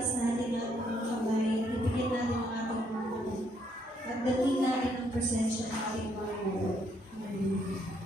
itaas natin ang mga kamay, ibigyan natin ang ating mga at dating natin ang presensya ng ating Panginoon. Amen.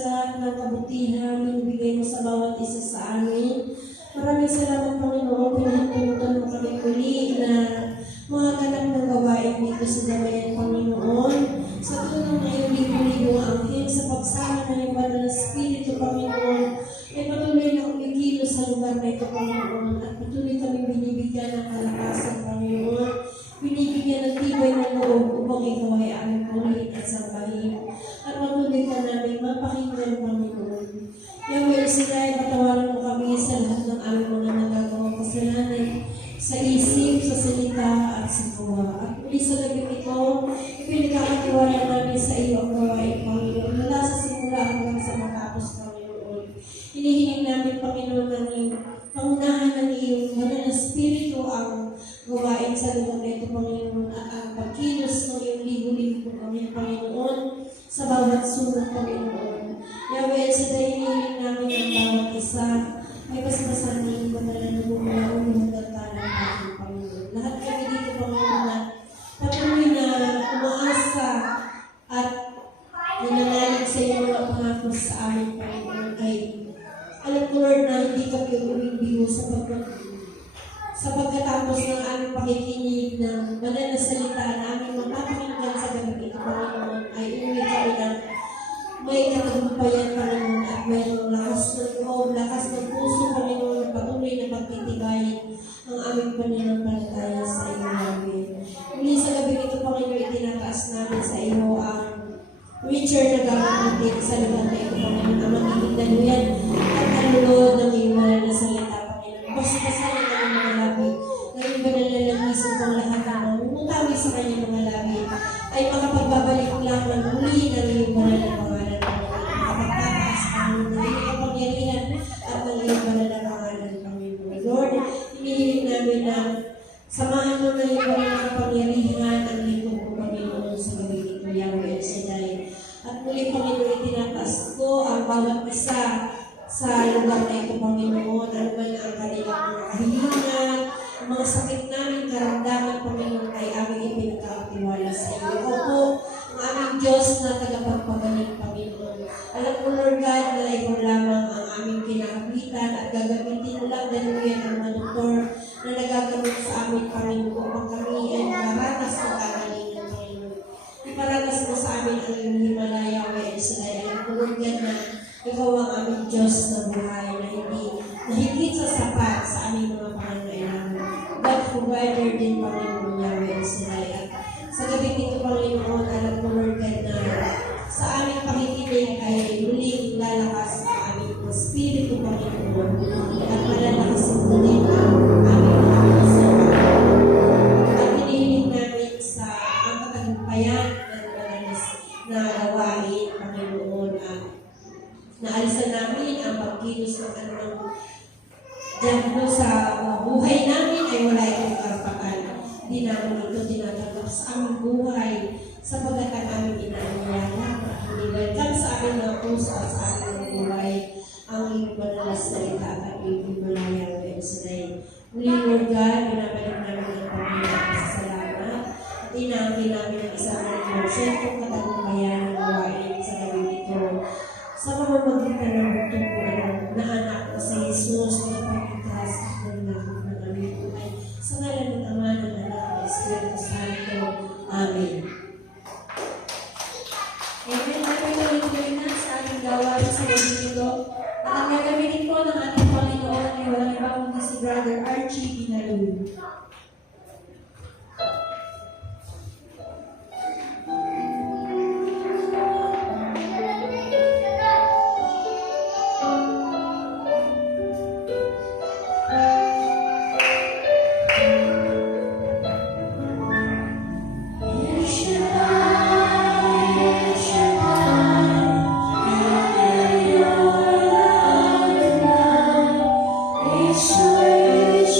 sa lahat ng kabutihan binibigay mo sa bawat isa sa amin. Maraming salamat, Panginoon, pinahintulutan mo kami muli na mga ganap ng gawain dito sa Damayan, Panginoon. Sa tulong ng iyong libo-libo anghel, sa pagsama ng iyong banal na Espiritu, Panginoon, ay patuloy na umikilos sa lugar na ito, Panginoon, at patuloy kami binibigyan ng kalakasan, Panginoon. Binibigyan ng tibay ng loob upang ikaw ay aming purihin at sambahin. At patuloy ka namin mapakinggan, Panginoon. Yahweh Shaddai, patawaran mo kami sa lahat ng aming mga nagagawang kasalanan, sa isip, sa salita, at sa gawa. At muli sa gabi ito, ipinagkakatiwala namin sa iyo ang gawain, Panginoon, mula sa simula hanggang sa matapos, Panginoon. Hinihiling namin, Panginoon, ng iyong pangunahan ng iyong banal na Espiritu ang gawain sa lugar na ito, Panginoon, at ang pagkilos ng iyong libo-libo kami, Panginoon, sa bawat sulok, Panginoon. Yahweh, sa hinihiling namin ang bawat isa ay basbasan ng iyong banal na bumulang hanggang talang natin, Panginoon. Lahat kami dito, Panginoon, na patuloy na umaasa at nananalig sa iyong mga pangako sa amin, Panginoon, ay alam ko, Lord, na hindi kami uwing bigo sa pagkatapos ng aming pakikinig ng banal na salita na aming mapapakinggan sa gabi ito, Panginoon, ay uwi kami na may katagumpayan, Panginoon, at mayroong lakas ng loob, lakas ng puso, Panginoon, na patuloy na pagtitigayin ang aming pananampalataya sa iyo, Yahweh. Muli sa gabi ito, Panginoon, itinataas namin sa iyo ang preacher na gagamitin sa lugar na ito, Panginoon, ang magiging daluyan at kalulod ng iyong banal na salita, Panginoon. Basta-basahin ng mga labi, ng iyong banal na lamisan pang lahat ng mamumutawi sa kanyang mga labi, ay makapagbabalik lamang muli ng iyong banal na pangalan, Panginoon. Makapagtataas kami ng iyong kapangyarihan at ng iyong banal na pangalan, Panginoon. Lord, hinihiling namin na samahan mo ng iyong banal na kapangyarihan ang lingkod ko, Panginoon, sa gabi ito, Yahweh Shaddai. At muli, Panginoon, itinataas ko ang bawat isa sa lugar na ito, Panginoon. Ano man ang kanilang mga kahilingan, ang mga sakit namin, karamdaman, Panginoon, ay aming ipinagkakatiwala sa iyo. Ikaw po, ang aming Diyos na tagapagpagaling, Panginoon. Alam ko, Lord God, na ikaw lamang ang aming kinakapitan at gagamitin mo lang daluyan ang mga doktor na nagagamit sa amin, Panginoon, upang kami ay makaranas ng kagalingan, Panginoon. Iparanas mo sa amin ang iyong Himalaya, Yahweh Shaddai. Alam ko, Lord God, na ikaw ang aming Diyos na buhay na higit sa sapat sa aming mga pangangailangan. God, provider din, Panginoon, Yahweh Shaddai. At sa gabi nito, Panginoon, alam ko, Lord God, na sa aming pakikinig ay muling lalakas ang aming Espiritu, Panginoon, at malalakasin mo din ang aming pag-iisip. At hinihiling namin sa ang katagumpayan ng manalis na gawain, Panginoon, at naalisan namin ang pagkilos ng anumang dyan sa buhay namin ay wala itong karapatan. Di namin ito tinatanggap sa aming buhay sapagkat ang aming inaanyaya at welcome sa aming mga puso at sa aming mga buhay ang iyong banal na salita at iyong Himalaya, Yahweh Shaddai. Muli, Lord God, pinabalik namin ang Panginoon sa salamat at inaangkin namin ang isang ng sentong katagumpayan ng gawain sa gabi ito. Sa pamamagitan ng tungkulan na anak ko sa Jesus na pagkitas at naglakas ng aming buhay. Sa ngalan ng Ama, ng Anak, ng Espiritu Santo. Amen. Amen. Amen. Tuloy na sa ating gawain sa gabi ito. At ang gagamitin po ng ating Panginoon ay walang iba kundi si Brother Archie Binalun. Wish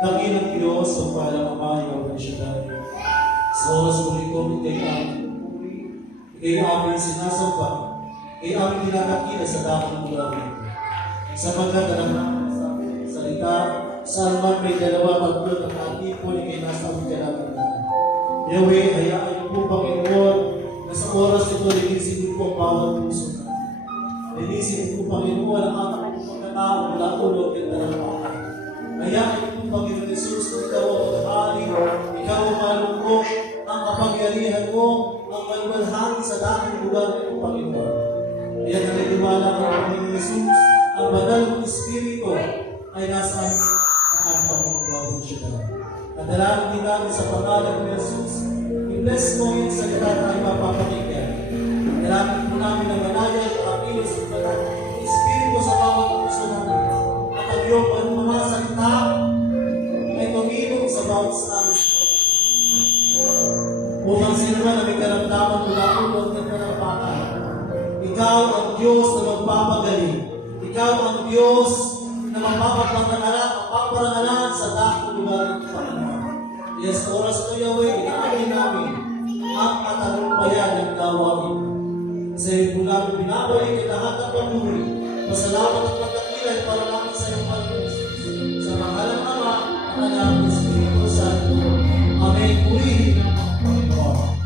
Dakilang Diyos, ang palang Ama, ikaw na siya dahil. Sa oras muli ko, ikay aming pupuri, ikay aming sinasamba, ikay aming dinakakila sa dakong lugar nito. Sapagkat ang namin sa salita, saan man may dalawa pagpulot ang atipon, ikay nasa aming kalamitan. Yahweh, hayaan niyo po, Panginoon, na sa oras ito, linisin niyo po ang bawat puso na. Linisin niyo po, Panginoon, ang ating pagkatao mula ulog at dalawa. Hayaan niyo po, Panginoon Jesus, na ikaw ang maghari, ikaw ang malungkot, ang kapangyarihan mo, ang malwalhati sa dating lugar ng Panginoon. Kaya naniniwala ko, Panginoon Jesus, ang banal mong Espiritu ay nasa amin ang Panginoon siya. Kadalaman din namin sa pangalan ni Jesus, i-bless mo yung salita na ipapapakinggan. Kadalaman po namin ang manaya at kapilos ng banal Espiritu sa bawat puso namin. At ang iyong mga salita ay tumilong sa bawat sa amin. Upang sino man na may karamdaman mula ulog ng karapakan. Ikaw ang Diyos na magpapagaling. Ikaw ang Diyos na mapaparangalan sa dakong lugar ng Panginoon. Yes, oras ko Yahweh, inaamin namin ang katalumpayan ng gawain. Sa iyo po namin binabalik ang lahat ng pamuri. Pasalamat at pagkakilay para namin sa iyong pag-ibig. Sa pangalan ng Ama, ang Anak, at Espiritu Santo. Amen. Purihin ang Panginoon.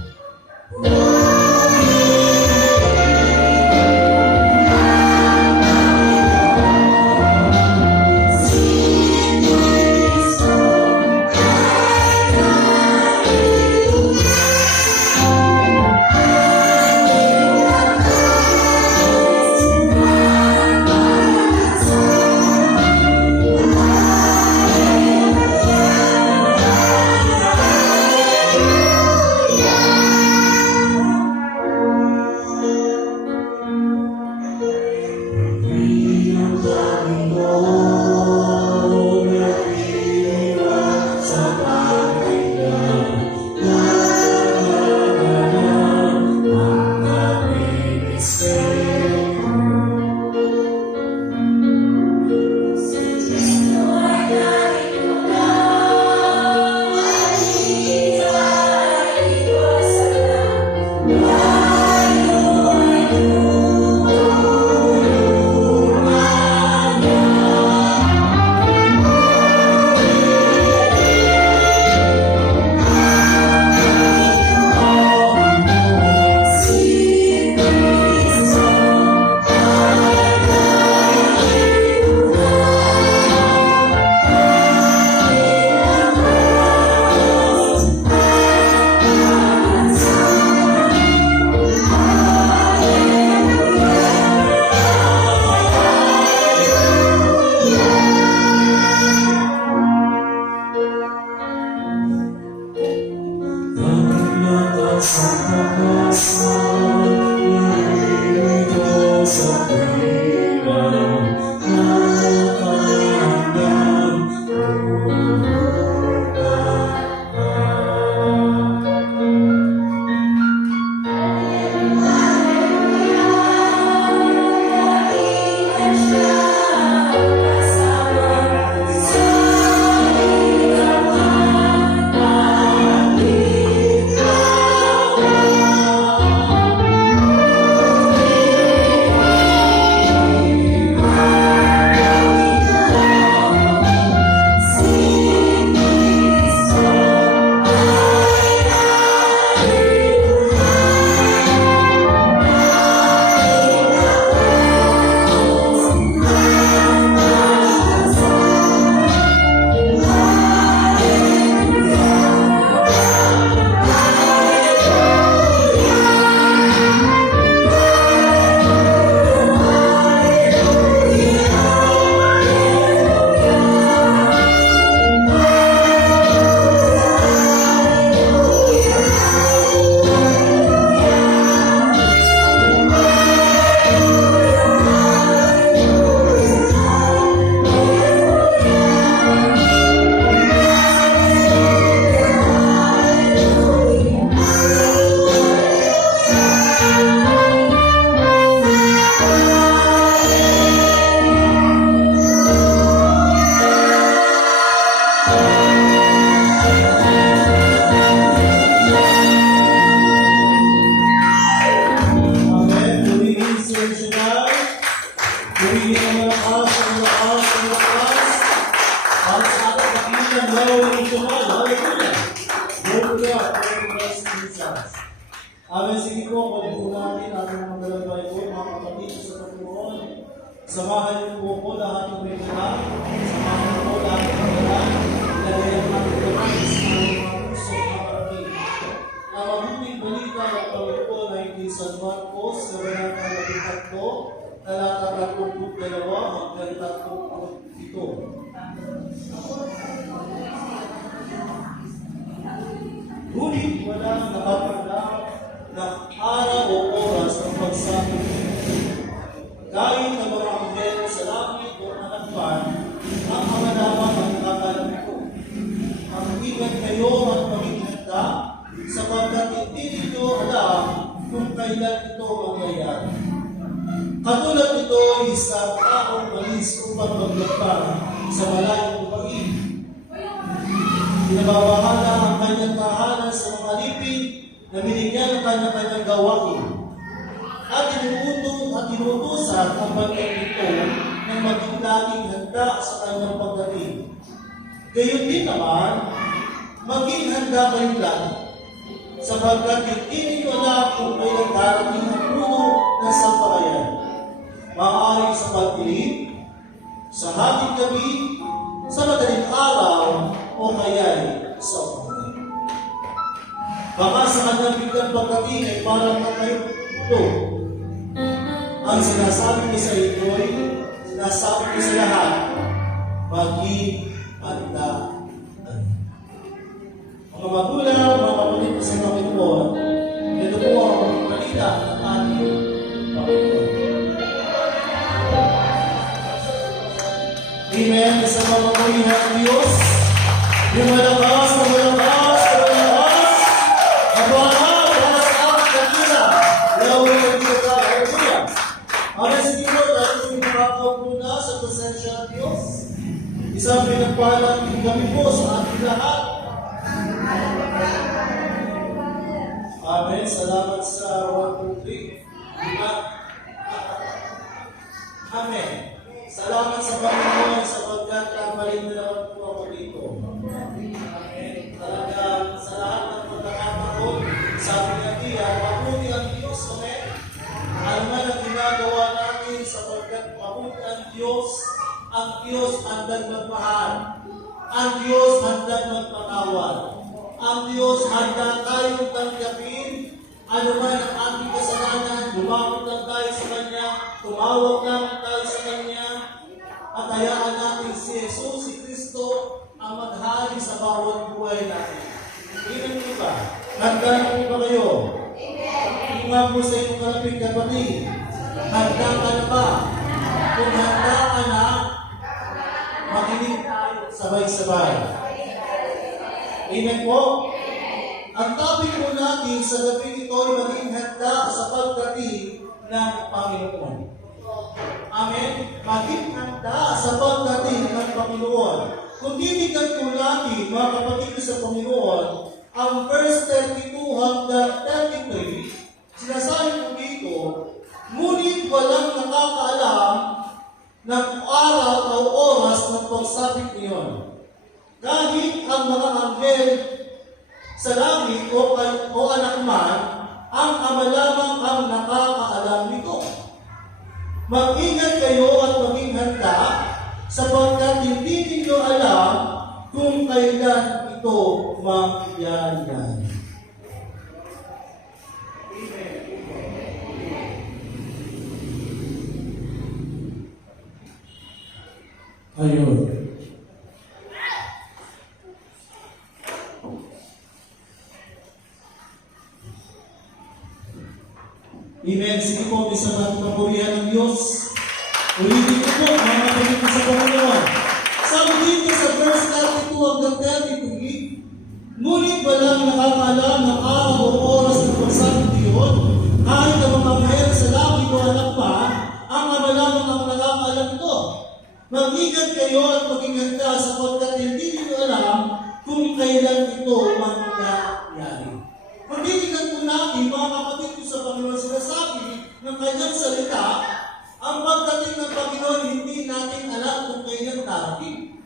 Para sa ating kapitan, lalo ng emosyonal. Hallelujah! Glory to God. Glory to Christ Jesus. Amen. Sige po, kunin po natin ating mga dalabay po, mga kapatid sa Panginoon. Samahan niyo po ko lahat ng may dala. Samahan niyo po lahat ng dala. Ilagay ang ating dala sa mga puso ng kapatid. Ang mabuting balita ng Panginoon ay kay San Marcos, Kabanata 13, talata 32 hanggang 37. Ngunit walang nakapanlang ng araw o oras ng pagsabi. Kahit ang mga anghel sa langit o anak-man, ang ama lamang ang nakakalam ko. Ang ingat kayo at maging handa, sapagkat hindi ninyo alam kung kailan ito mangyayari. Katulad nito ay isang taong malis upang maglakbay sa malayong lupain. Pinababahala ang kanyang tahanan sa mga alipin na binigyan ng kanyang gawain. At inuutosan ang bagay nito na maging laging handa sa kanyang pagdating. Gayon din naman, maging handa kayo lagi, sapagkat hindi ninyo alam kung kailan darating ang puno ng sampayan. Maaari sa pagdilim, sa hating gabi, sa madaling araw, o kaya'y sa umaga. Baka sa kanyang biglang pagdating ay parang kayo ito. Ang sinasabi ko sa inyo'y, sinasabi ko sa lahat, maging handa. Mga magulang, mga kapatid ko sa Panginoon, ito po ang balita ng ating Panginoon. Amen. Sa mga purihan ng Diyos, yung malakas, ang malakas, ang malakas, ang banal, para sa ating kanila, lawin ang kita, hallelujah. Amen sa Diyos, dahil kung nakakaupo na sa presensya ng Diyos, isang pinagpalang kami po sa ating lahat. Amen. Salamat sa 1, 2, 3. Amen. Salamat sa Panginoon sapagkat nabalik na naman po ako dito. Amen. Talagang sa lahat ng pagkakataon, sabi nga niya, mabuti ang Diyos. Amen. Ano man ang ginagawa natin sapagkat mabuti ang Diyos handang magmahal. Ang Diyos handang magpatawad. Ang Diyos handa tayong tanggapin. Ano man ang ating kasalanan, lumapit lang tayo sa Kanya, tumawag lang tayo sa Kanya, at hayaan natin si Jesus, si Kristo, ang maghari sa bawat buhay natin. Ilan po ba? Handa na po ba kayo? Kung nga po sa inyong kalapit kapatid, handa ka na ba? Kung handa ka na, makinig tayo sabay-sabay. Amen po? Ang topic po natin sa gabi ito ay maging handa sa pagdating ng Panginoon. Amen? Maging handa sa pagdating ng Panginoon. Kung titignan po natin, mga kapatid sa Panginoon, ang verse 32 hanggang 33, sinasabi po dito, ngunit walang nakakaalam ng araw o oras ng pagsapit niyon. Kahit ang mga anghel sa langit o anak man, ang ama lamang ang nakakaalam nito. Mag-ingat kayo at maging handa, sapagkat hindi ninyo alam kung kailan ito mangyayari. Ayun. Amen. Sige po, isa natin papurihan ng Diyos. Ulitin ko po, mga kapatid ko sa Panginoon. Sabi dito sa verse 32 hanggang 33, ngunit walang nakakaalam ng araw o oras ng pagsapit iyon, kahit ang mga anghel sa langit o anak pa, ang ama lamang ang nakakaalam ito. Mag-ingat kayo at maging handa sapagkat hindi niyo alam kung kailan ito mangyayari. Pagtitigan po natin, mga kapatid ko sa Panginoon, sinasabi ng kanyang salita, ang pagdating ng Panginoon, hindi natin alam kung kailan darating.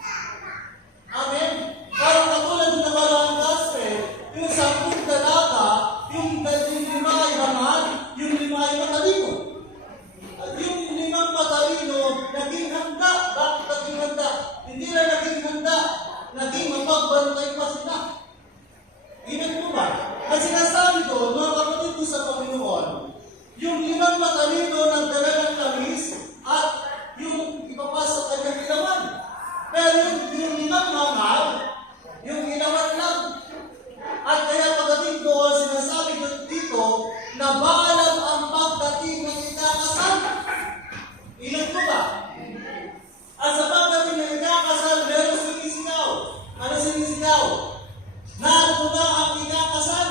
Plano na ang ikakasal.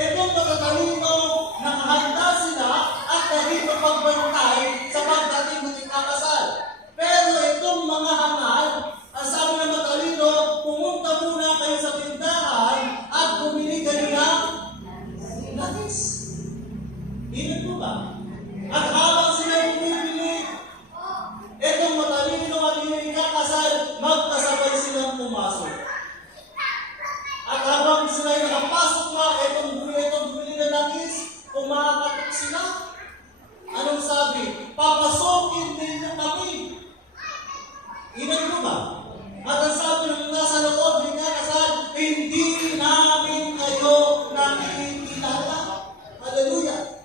Itong matatalino, nakahanda sila at naging mapagbantay sa pagdating ng ikakasal. Pero itong mga hangal, ang sabi ng matalino, pumunta muna kayo sa tindahan at bumili kayo ng langis. Hindi po ba? At habang sila bumibili, itong matalino at yung ikakasal, magkasabay silang pumasok. At habang sila nakapasok na, itong bumili na langis, kumakatok sila. Anong sabi? Papasokin ninyo kami. Inan mo ba? At ang sabi ng nasa loob ng ikakasal, hindi namin kayo nakikilala. Hallelujah!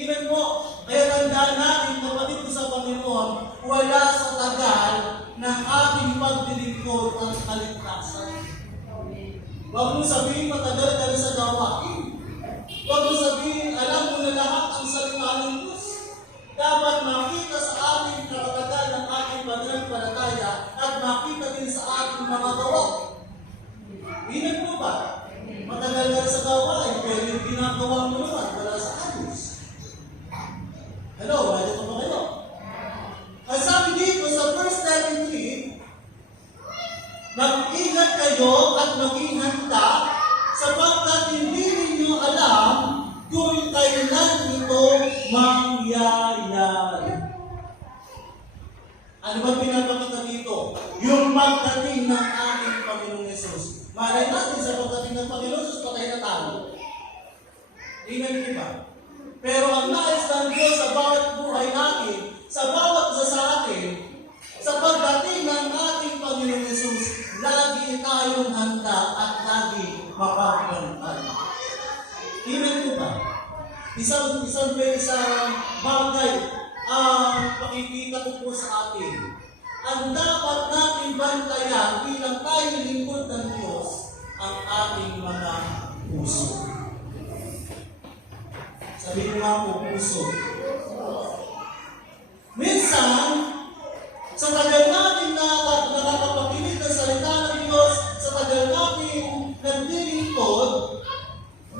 Inan mo, kaya tandaan natin, kapatid ko sa Panginoon, wala sa tagal ng ating paglilingkod ang kaligtasan. Huwag mo sabihin matagal ka sa gawain. Huwag mo sabihin, alam mo na lahat ang salita ng Diyos. Dapat makita sa ating karatagal ng ating pananampalataya at makita din sa ating mga gawa. Inan mo ba? Matagal ka sa gawain, pero yung ginagawa mo naman, wala sa ayos. Hello, medyo pa kayo? Ang sabi dito sa verse 33, mag-ingat kayo at maging handa sapagkat hindi ninyo alam kung kailan ito mangyayari. Ano ba pinapakita dito? Yung pagdating ng ating Panginoong Yesus. Malay natin sa pagdating ng Panginoong Yesus, patay na tayo. Ingat niyo ba? Pero ang nais ng Diyos sa bawat buhay natin, sa bawat isa sa atin, sa pagdating ng ating Panginoong Yesus, lagi tayong handa at lagi mapagbantay. Inan ko ba? Isang bagay ang pakikita ko po sa atin. Ang dapat natin bantayan bilang tayo lingkod ng Diyos, ang ating mga puso. Sabihin nga po, puso. Minsan, sa tagal natin nakakapakinig ng salita ng Diyos, sa tagal natin naglilingkod,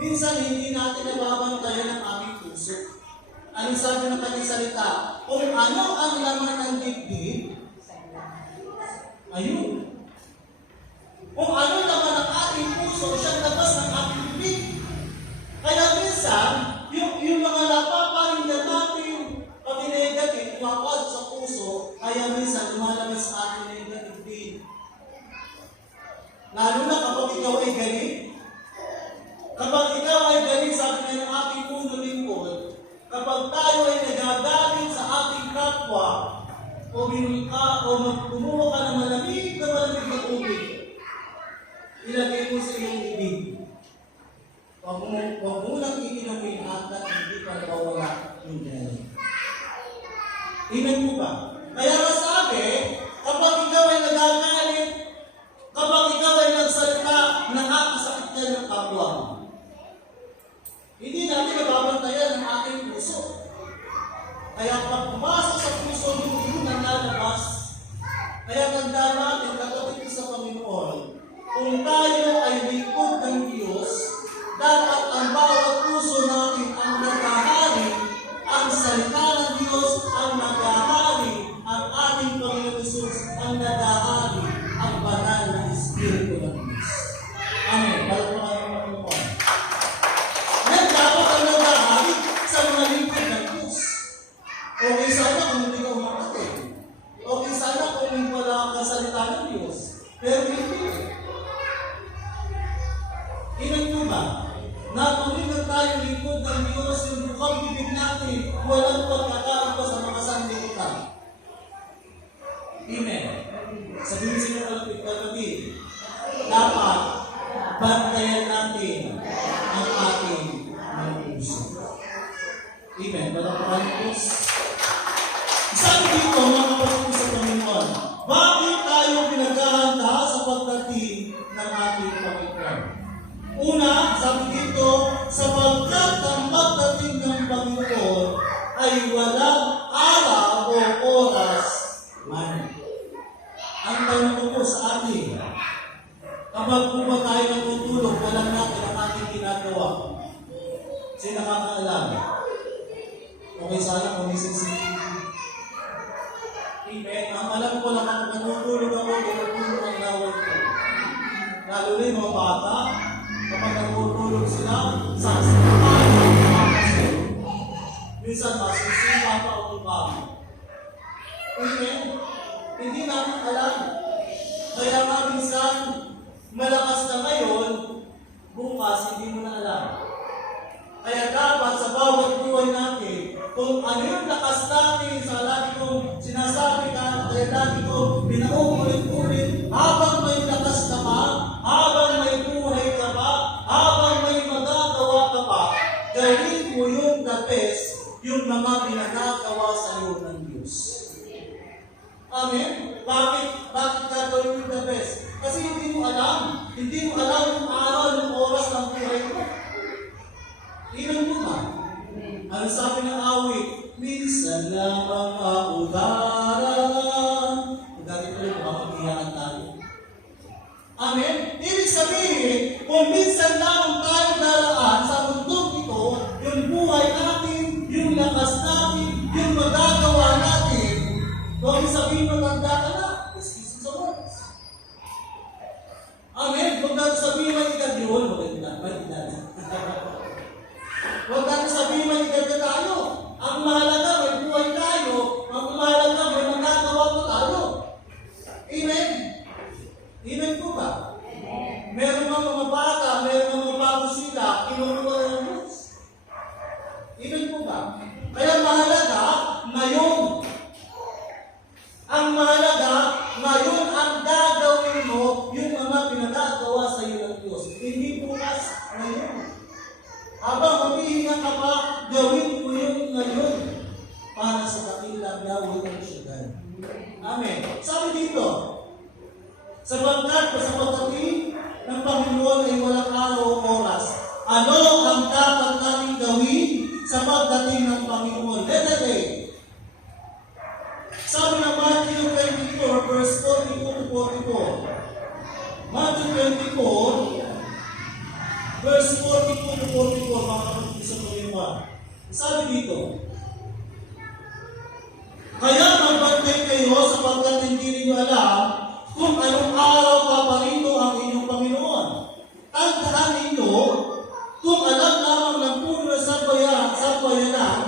minsan hindi natin nababantayan ang aming puso. Anong sabi ng kanyang salita? Kung ano ang laman ng dibdib, ayun. Kung ano laman ng ating puso, siyang labas ng ating bibig. Kaya minsan, yung mga napaparinggan natin, pati negative, pumapasok sa puso, kaya minsan lumalabas sa atin negative din. Lalo na kapag ikaw ay galit. Kapag ikaw ay galit, sabi nga ng ating puno lingkod, kapag tayo ay nagagalit sa ating kapwa, o kumuha ka ng malamig na tubig, ilagay mo sa iyong ibig. Huwag mo lang iinumin at hindi pa nawawala yung galit. Inan mo ba? Kaya nasabi, kapag ikaw ay nagagalit, kapag ikaw ay nagsalita, nakakasakit ka ng kapwa mo. Hindi natin nababantayan ang ating puso. Kaya pag pumasok sa puso, hindi mo lalabas. Kaya tandaan natin, kapatid sa Panginoon, kung tayo ay lingkod ng Diyos, dapat ang bawat puso natin ang naghahari, ang salita ng Diyos ang naghahari, ang ating Panginoon Jesus ang naghahari, ang banal na Espiritu ng Diyos. Amen. Palakpakan ng Panginoon. Yan dapat ang naghahari sa mga lingkod ng Diyos. Okay sana kung hindi ka umakatid. Okay sana kung wala ka salita ng Diyos. Pero hindi. Inan mo ba? Na tuloy na tayo lingkod ng Diyos, yung bukang bibig natin, walang pagkakaiba sa mga sanlibutan. Amen. Sabihin sila kapatid, dapat bantayan natin ang ating mga puso. Amen. Palakpakan po. Sabi dito, mga kapatid sa Panginoon, bakit tayo pinaghahanda sa pagdating ng ating Panginoon? Una, sabi dito, sapagkat ang pagdating ng Panginoon ay walang araw o oras man. Ang tanong ko po sa atin, Kapag po ba tayo natutulog, alam natin ang ating ginagawa. Sino nakakaalam? Okay, sana kung may CCTV. Amen. Ang alam ko lang kapag natutulog ako, tinutulog ang laway ko. Lalo na yung mga bata, kapag natutulog sila, sasamahan ang mga kasi. Minsan, masusima pa ako ng kami. Amen. Hindi namin alam. Kaya nga minsan, malakas na ngayon, bukas hindi mo na alam. Kaya dapat sa bawat buhay natin, kung ano yung lakas natin sa lagi kong sinasabi ka, kaya lagi kong pinauulit-ulit, habang may lakas ka pa, habang may buhay ka pa, habang may magagawa ka pa, gawin mo yung the best, yung mga pinagagawa sa iyo ng Diyos. Amen? Bakit gagawin yung the best? Kasi hindi mo alam yung araw, yung oras ng buhay mo. Ilan mo ba? Ano sabi ng awit? Minsan lamang ako daralan. Pagdating ko rin, makapaghiyakan tayo. Amen? Ibig sabihin, kung minsan lamang tayo daraan sa mundong ito, yung buhay natin, yung lakas natin, yung magagawa natin, kung sabihin matanda ka na, excuse me sa words. Amen? Kung sabihin mag-igad yun, mag-igad. Huwag natin sabihin mag-igad tayo. Ang mahalaga, may buhay tayo. Ang mahalaga, may magagawa pa tayo. Amen? Amen po ba? Meron mga bata, meron mga bago sila, kinukuha ng Diyos. Amen po ba? Kaya mahalaga, ngayon. Ang mahalaga, ngayon ang gagawin mo yung mga pinagagawa sa iyo ng Diyos. Hindi bukas, ngayon. Habang humihinga ka pa, gawin mo yung ngayon para sa dakilang gawin ng siyudad. Amen. Sabi dito, sapagkat sa pagdating ng Panginoon ay walang araw o oras. Ano ang dapat namin gawin sa pagdating ng Panginoon? Letter A. Sabi ng Matthew 24, verse 42 to 44. Matthew 24, verse 42 to 44, mga kapatid sa Panginoon. Sabi dito, kaya magbantay kayo sapagkat hindi ninyo alam kung anong araw paparito ang inyong Panginoon. Tandaan ninyo, kung alam lamang ng puno sa bayanan,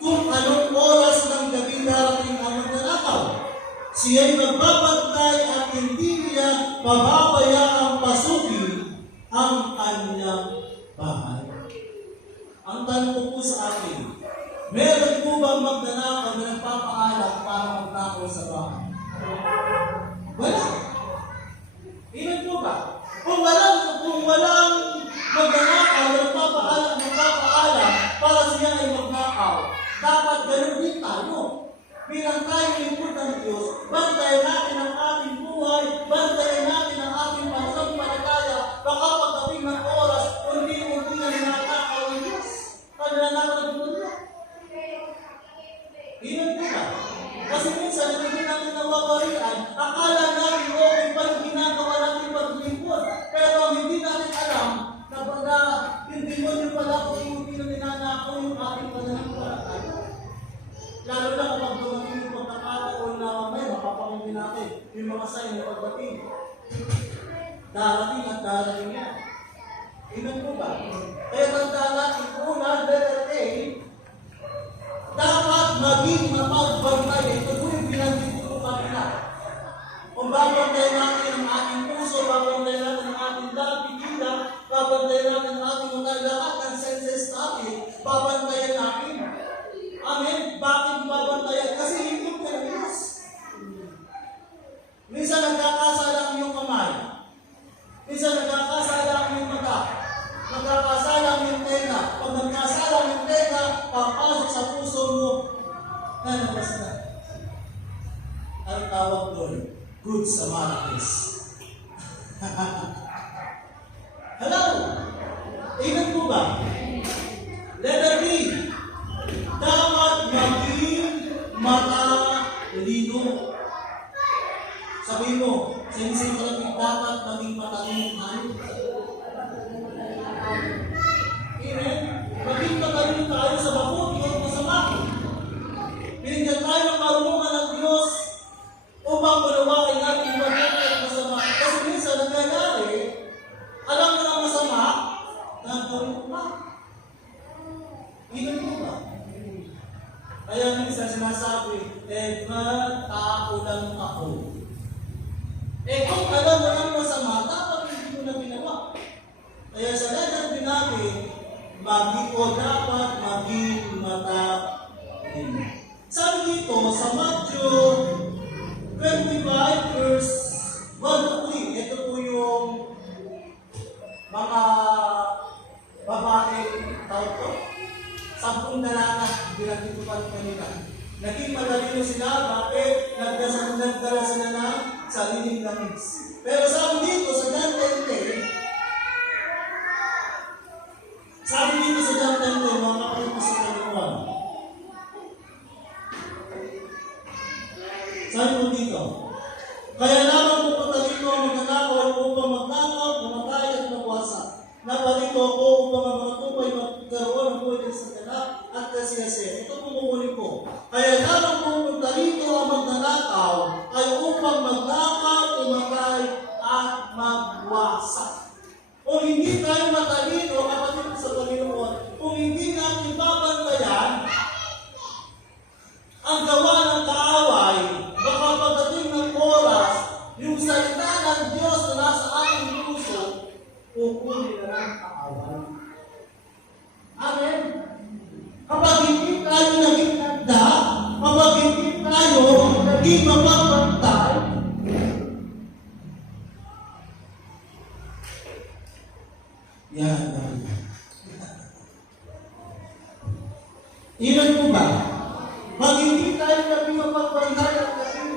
kung anong oras ng gabi darating ang magnanakaw. Siya'y magbabantay at hindi niya pababayaang pasukin ang kanyang bahay. Ang tanong ko po sa atin, meron po bang magnanakaw na nagpapaalam para magnakaw sa bahay? Wala. Ilan po ba? Kung walang magnanakaw na nagpapaalam para siya ay magnakaw, dapat ganun din tayo. Bilang tayo lingkod ng Diyos, bantayan natin ang ating buhay, bantayan natin ang ating pananampalataya, baka pagdating ng oras, unti-unti na ninanakaw ng Diyos. Nananakaw ng Diyos. Ilan po ba? Kasi minsan, hindi natin nawawarian, akala natin okay pa yung ginagawa natin paglingkod. Pero hindi natin alam na pala yung demonyo pala kung hindi na ninanakaw yung ating pananampalataya. Lalo na kapag dumating yung pagkakataon na may mapapamili natin yung mga sign na pagdating. Darating at darating yan. Ilan po ba? Kaya tandaan natin, una, letter A, dapat maging mapagbantay. Ito po yung binanggit ko kanina. Kung babantayan natin ang ating puso, babantayan natin ang ating dapigila, babantayan natin ang ating mga lahat ng senses natin, babantayan natin. Amen? Bakit babantayan? Kasi lingkod ka ng Diyos. Minsan nagkakasala ang iyong kamay. Minsan nagkakasala ang iyong mata. Nagkakasala ang iyong tenga. Pag nagkasala ang iyong tenga, papasok sa puso mo, nalabas na. Ang tawag doon, Good Samaritans. Kaya sa lahat din natin, dapat maging matalim. Sabi dito sa Matthew 25 verse 1 to 3, ito po yung mga babaeng tao ko. 10 dalaga, binanggit ko pa kanina. Naging matalino sila, bakit? Nagdala sila ng sariling langis. Pero sabi dito sa John 10:10, mga kapatid ko sa Panginoon. Sabi mo dito, kaya lamang po patalino ang magnanakaw upang magnakaw, mamatay at magwasak. Napalito ako upang ang mga tupay magkaroon ng buhay sa ganap at kasiyasya. Ito po muli ko. Kaya lamang po patalino ang magnanakaw ay upang magnakaw, mamatay at magwasak. Kung hindi tayo matalino, kapatid sa Panginoon, kung hindi natin babantayan ang gawa ng kaaway, baka pagdating ng oras, yung salita ng Diyos na nasa ating puso, kukunin na ng kaaway. Amen? Kapag hindi tayo naging handa, kapag hindi tayo naging mapapantay, yan. Ilan po ba? Pag hindi tayo naging mapapantay at naging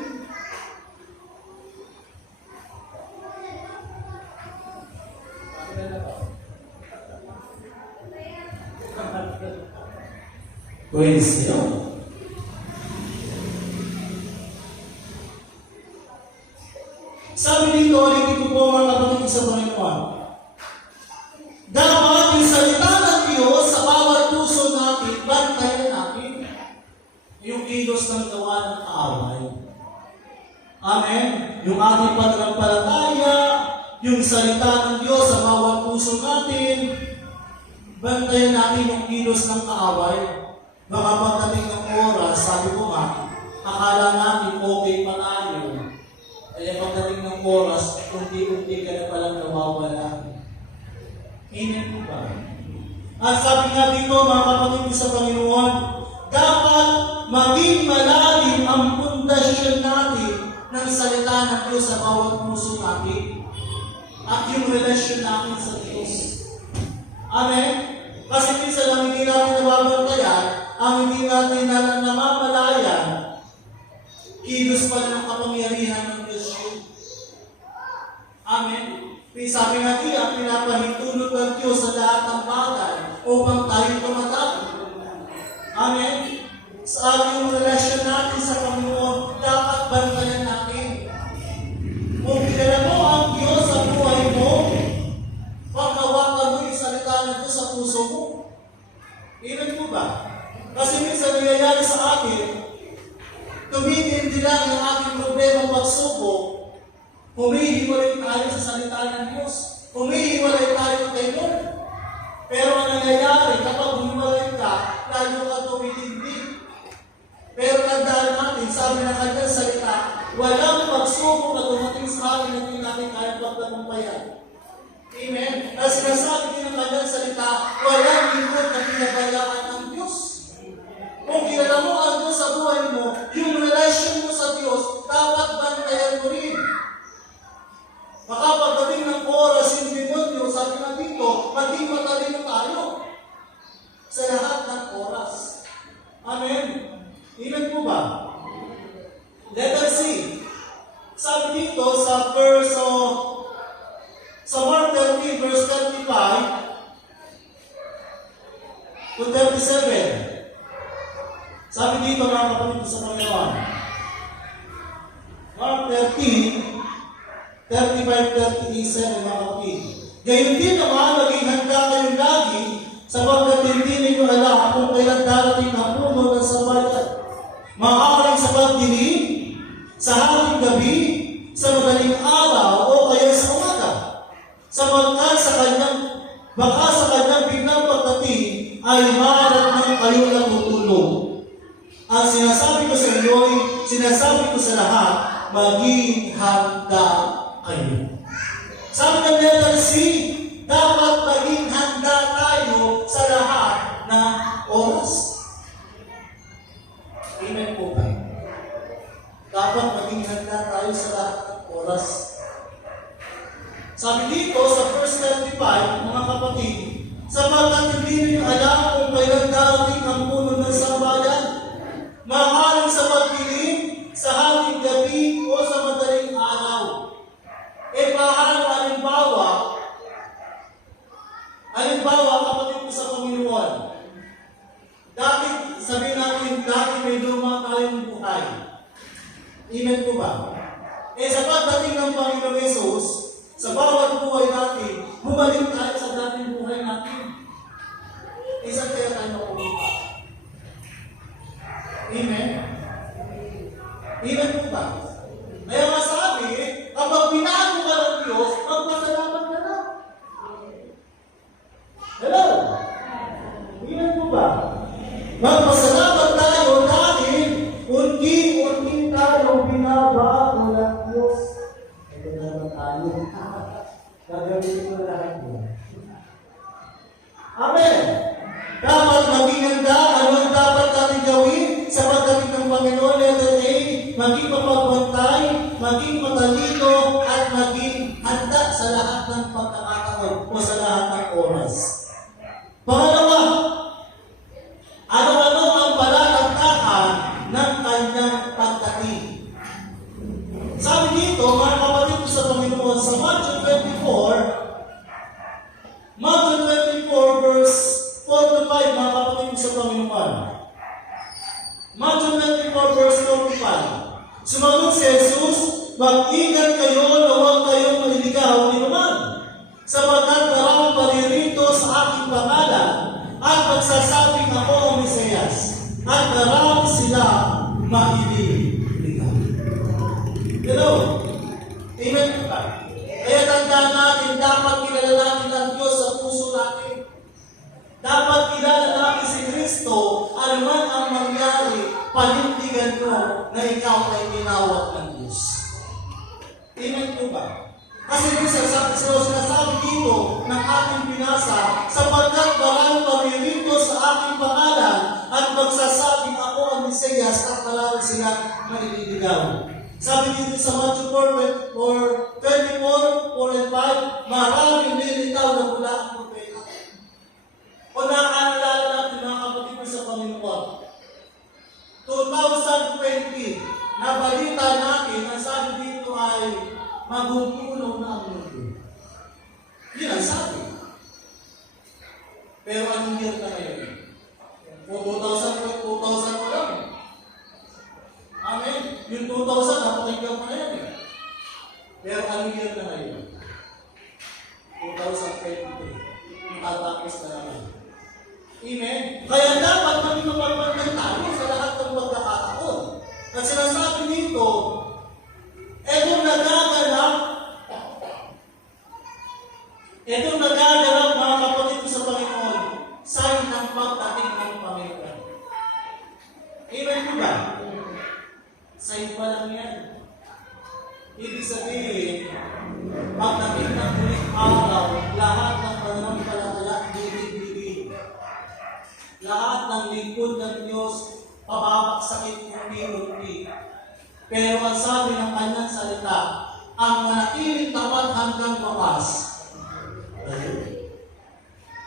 Praise God. Sabi dito, ulitin ko po mga kapatid sa Panginoon. Dapat yung salita ng Diyos sa bawat puso natin, bantayan natin yung kilos ng gawa ng kaaway. Amen? Yung ating pananampalataya, yung salita ng Diyos sa bawat puso natin, bantayan natin yung kilos ng kaaway. Baka pagdating ng oras, sabi ko nga, akala natin okay pa tayo. Kaya pagdating ng oras, unti-unti ka na palang nawawala. Amen po ba? At sabi nga dito, mga kapatid ko sa Panginoon, dapat maging malalim ang pundasyon natin ng salita ng Diyos sa bawat puso natin at yung relasyon natin sa Diyos. Amen? Kasi minsan lang hindi natin nababantayan, ang hindi natin namamalayan, kilos pa ng kapangyarihan ng Diyos yun. Amen? Sabi nga niya, pinapahintulot ng Diyos sa lahat ng bagay upang tayo tumatapos. Amen? Sa ating relasyon natin sa Panginoon, dapat bantayan natin. Kung kilala mo ang Diyos sa buhay mo, pagkawakan mo yung salita ng Diyos sa puso mo. Ilan po ba? Kasi minsan nangyayari sa atin, tumigil lang ang ating problema pagsubok, humihiwalay tayo sa salita ng Diyos. Humihiwalay tayo kay Lord. Pero ang nangyayari, kapag humiwalay ka, lalo ka tumitindi. Pero tandaan natin, sabi ng kanyang salita, walang pagsubok na dumating sa atin na hindi natin kaya pagtagumpayan. Amen? At sinasabi din ng kanyang salita, walang lingkod na pinabayaan ng Diyos. Kung kilala mo ang Diyos sa buhay mo, yung relasyon mo sa Diyos, dapat bantayan mo rin. Baka pagdating ng oras, yung demonyo, sabi na dito, maging matalino tayo sa lahat ng oras. Amen? Amen po ba? Letter C. Sabi dito sa sa Mark 13, verse 35 to 37. Sabi dito mga kapatid sa Panginoon. Mark 13, 35-37 mga kapatid. Gayun din naman, maging handa kayong lagi sapagkat hindi ninyo alam kung kailan darating ang puno ng sabayan. Maaaring sa pagdilim, sa hating gabi, sa madaling araw, o kaya sa umaga. Sapagkat baka sa kanyang biglang pagdating ay maharap ng kayo natutulog. Ang sinasabi ko sa inyo, sinasabi ko sa lahat, maging handa kayo. Sabi ng letter C, dapat maging handa tayo sa lahat ng oras. Amen po ba? Dapat maging handa tayo sa lahat ng oras. Sabi dito sa verse 35, mga kapatid, sapagkat hindi ninyo alam kung kailan darating ang puno ng sambayan, maaaring sa pagdilim, sa hating gabi, o sa madaling araw. E paano halimbawa, kapatid ko sa Panginoon, dati, sabihin natin, dati may luma tayong buhay. Amen po ba? E sa pagdating ng Panginoon Jesus, sa bawat buhay natin, bumalik tayo sa dating buhay natin. Isang kaya tayo makuha. Amen? Amen po ba? Kaya nga sabi, kapag binago ka ng Diyos, magpasalamat ka na. Hello? Amen po ba? Magpasalamat tayo dahil unti-unti tayo binabago ng Diyos. Ito naman tayo. Gagawin ko lahat mo. Amen. Dapat maging handa. Ano ang dapat natin gawin sa pagdating ng Panginoon? Letter A, maging mapagbantay, maging matalino, at maging handa sa lahat ng pagkakataon o sa lahat ng oras. Pangalawa, ano-ano ang palatandaan ng kanyang pagdating? Sabi dito, mga kapatid ko sa Panginoon, sa Matthew 24 verse 4 to 5, mga kapatid ko sa Panginoon. Matthew 24 verse 4 to 5. Sumagot si Jesus, mag-ingat kayo na huwag kayong maliligaw ni naman, sapagkat maraming paririto sa aking pangalan, at magsasabing ako ang Mesiyas, at marami sila maililigaw. Hello? Amen po ba? Kaya tandaan natin, dapat kilala natin ang Diyos sa puso natin. Dapat kilala natin si Kristo, anuman ang mangyari, panindigan mo na ikaw ay tinawag ng Diyos. Amen po ba? Kasi sinasabi dito ng ating binasa, sapagkat maraming paririto sa aking pangalan, at magsasabing ako ang Mesiyas, at marami silang maililigaw. Sabi dito sa Matthew 24, 4 and 5, maraming lilitaw na mula ang propeta. O naaalala natin mga kapatid ko sa Panginoon, 2020, nabalita natin, ang sabi dito ay magugulong na ang mundo. Yun ang sabi. Pero anong year na ngayon? 2000 pa lang. Amen. Yung 2000, napakinggan mo na yan eh. Pero anong year na ngayon? 2023. Matatapos na naman. Amen. Kaya dapat kami mapagpagdan tayo sa lahat ng pagkakataon. At sinasabi dito, etong nagaganap mga kapatid ko sa Panginoon, sign ng pagdating ng Panginoon. Amen po ba? Sign pa lang yan. Ibig sabihin, pagdating ng huling araw, lahat ng pananampalataya bibig-bibig. Lahat ng lingkod ng Diyos, pababaksakin unti-unti. Pero ang sabi ng kanyang salita, ang manatiling tapat hanggang wakas,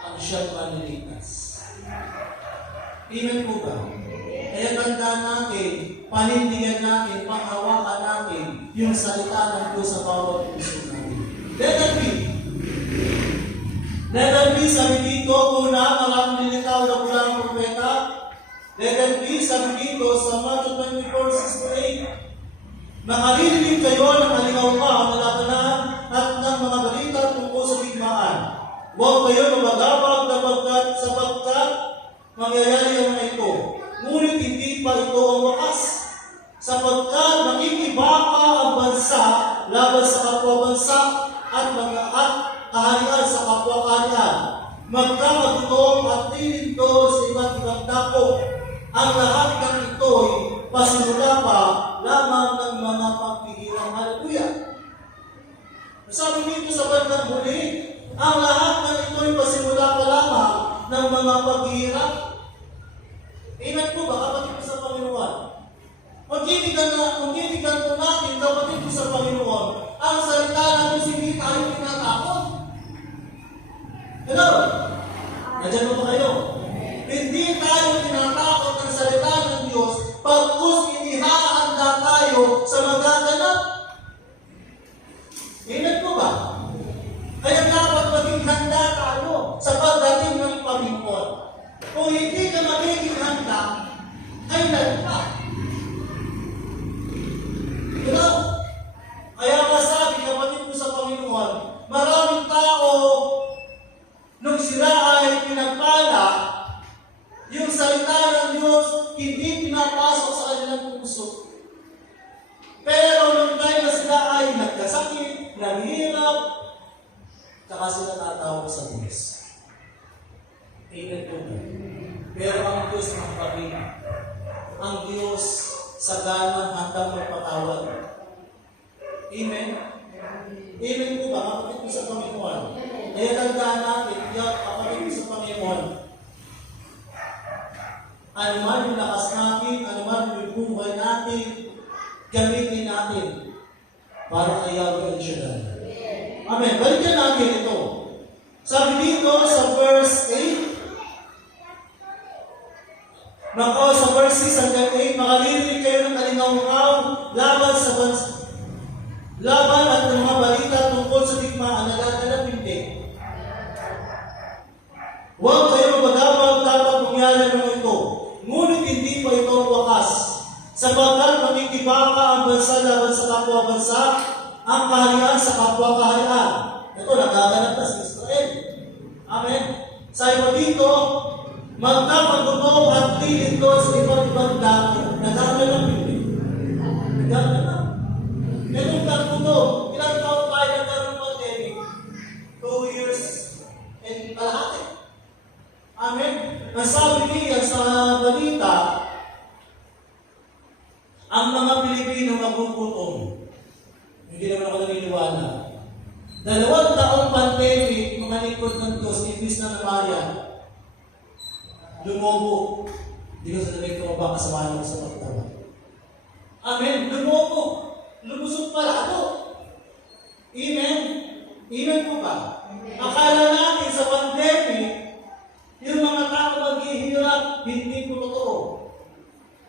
ang siyang manilitas. Amen po ba? Kaya tandaan natin, panindigan natin, panghawakan natin yung salita ng Diyos sa bawat puso natin. Letter B, sabi dito, una, maraming nilitaw na mula ng propeta. Letter B, sabi dito sa Matthew 24:6-8, nakarinig kayo ng aligaw-ngaw na labanan at ng mga balita tungkol sa digmaan. Huwag kayo magagabag sapagkat mangyayari ang mga ito. Ngunit hindi pa ito ang wakas, sapagkat nakikibaka ang bansa laban sa kapwa bansa at kaharian sa kapwa kaharian. Magkakagutom at lilindol sa iba't ibang dako. Ang lahat ng ito'y pasimula pa lamang ng mga pagbihirang haleluya. Sabi dito sa bandang huli, Ang lahat ng ito'y pasimula pa lamang ng mga paghihirap. Amen po ba, kapatid ko sa Panginoon? Magkitigan po natin, kapatid ko sa Panginoon, ang salita na kung hindi tayo tinatakot. Hello? Nandiyan mo ba kayo? Hindi tayo tinatakot ng salita ng Diyos pagkus inihahanda tayo sa magaganap. Amen po ba? Kaya dapat maging handa tayo sa pagdating ng Panginoon. Kung hindi ka magiging handa, kailan pa? Diba? Kaya masabi, kapatid ko sa Panginoon, maraming tao, nung sila ay pinagpala, yung salita ng Diyos hindi pinapasok sa kanilang puso. Pero nung dahil na sila ay nagkasakit, naghihirap, saka sila tatawag sa Diyos. Amen po. Pero ang Diyos ng kapatid, ang Diyos sa ganang handang magpatawad. Amen? Amen po ba? Kapatid ko sa Panginoon. Kaya tandaan natin, kapatid ko sa Panginoon, ano man yung lakas natin, ano man yung buhay natin, gamitin natin para kay Yahweh El Shaddai. Amen. Balikan natin ito. Sabi dito sa verse 8, sa verse 6 hanggang 8, makalirinig kayo ng kalingaw-ngaw laban at ng mga balita tungkol sa digmaan na gaganap hindi. Huwag kayo magabag dapat mangyari ng ito. Ngunit hindi pa ito ang wakas. Sapagkat makikibaka ang bansa laban sa kapwa bansa, ang kaharian sa kapwa kaharian. Ito, nagaganap na sa Israel. Amen? Sa iba dito, magkapagbuto at lilito sa iba't ibang dati. Nagaganap hindi. Nagaganap. Itong pagbuto, ilang taon tayo nagkaroon ng pandemic? 2 years and kalahati. Amen? Nasabi niya sa balita, ang mga Pilipino magugutom. Hindi naman ako naniniwala. 2 taong pandemic, mga likod ng Diyos, ibis na namayan, lumobo. Hindi ko sasabihin ko ba kasama ko sa pagtawa. Amen? Lumobo. Lumusog palado. Amen? Amen po ba? Akala natin sa pandemic, yung mga tao maghihirap, hindi po totoo.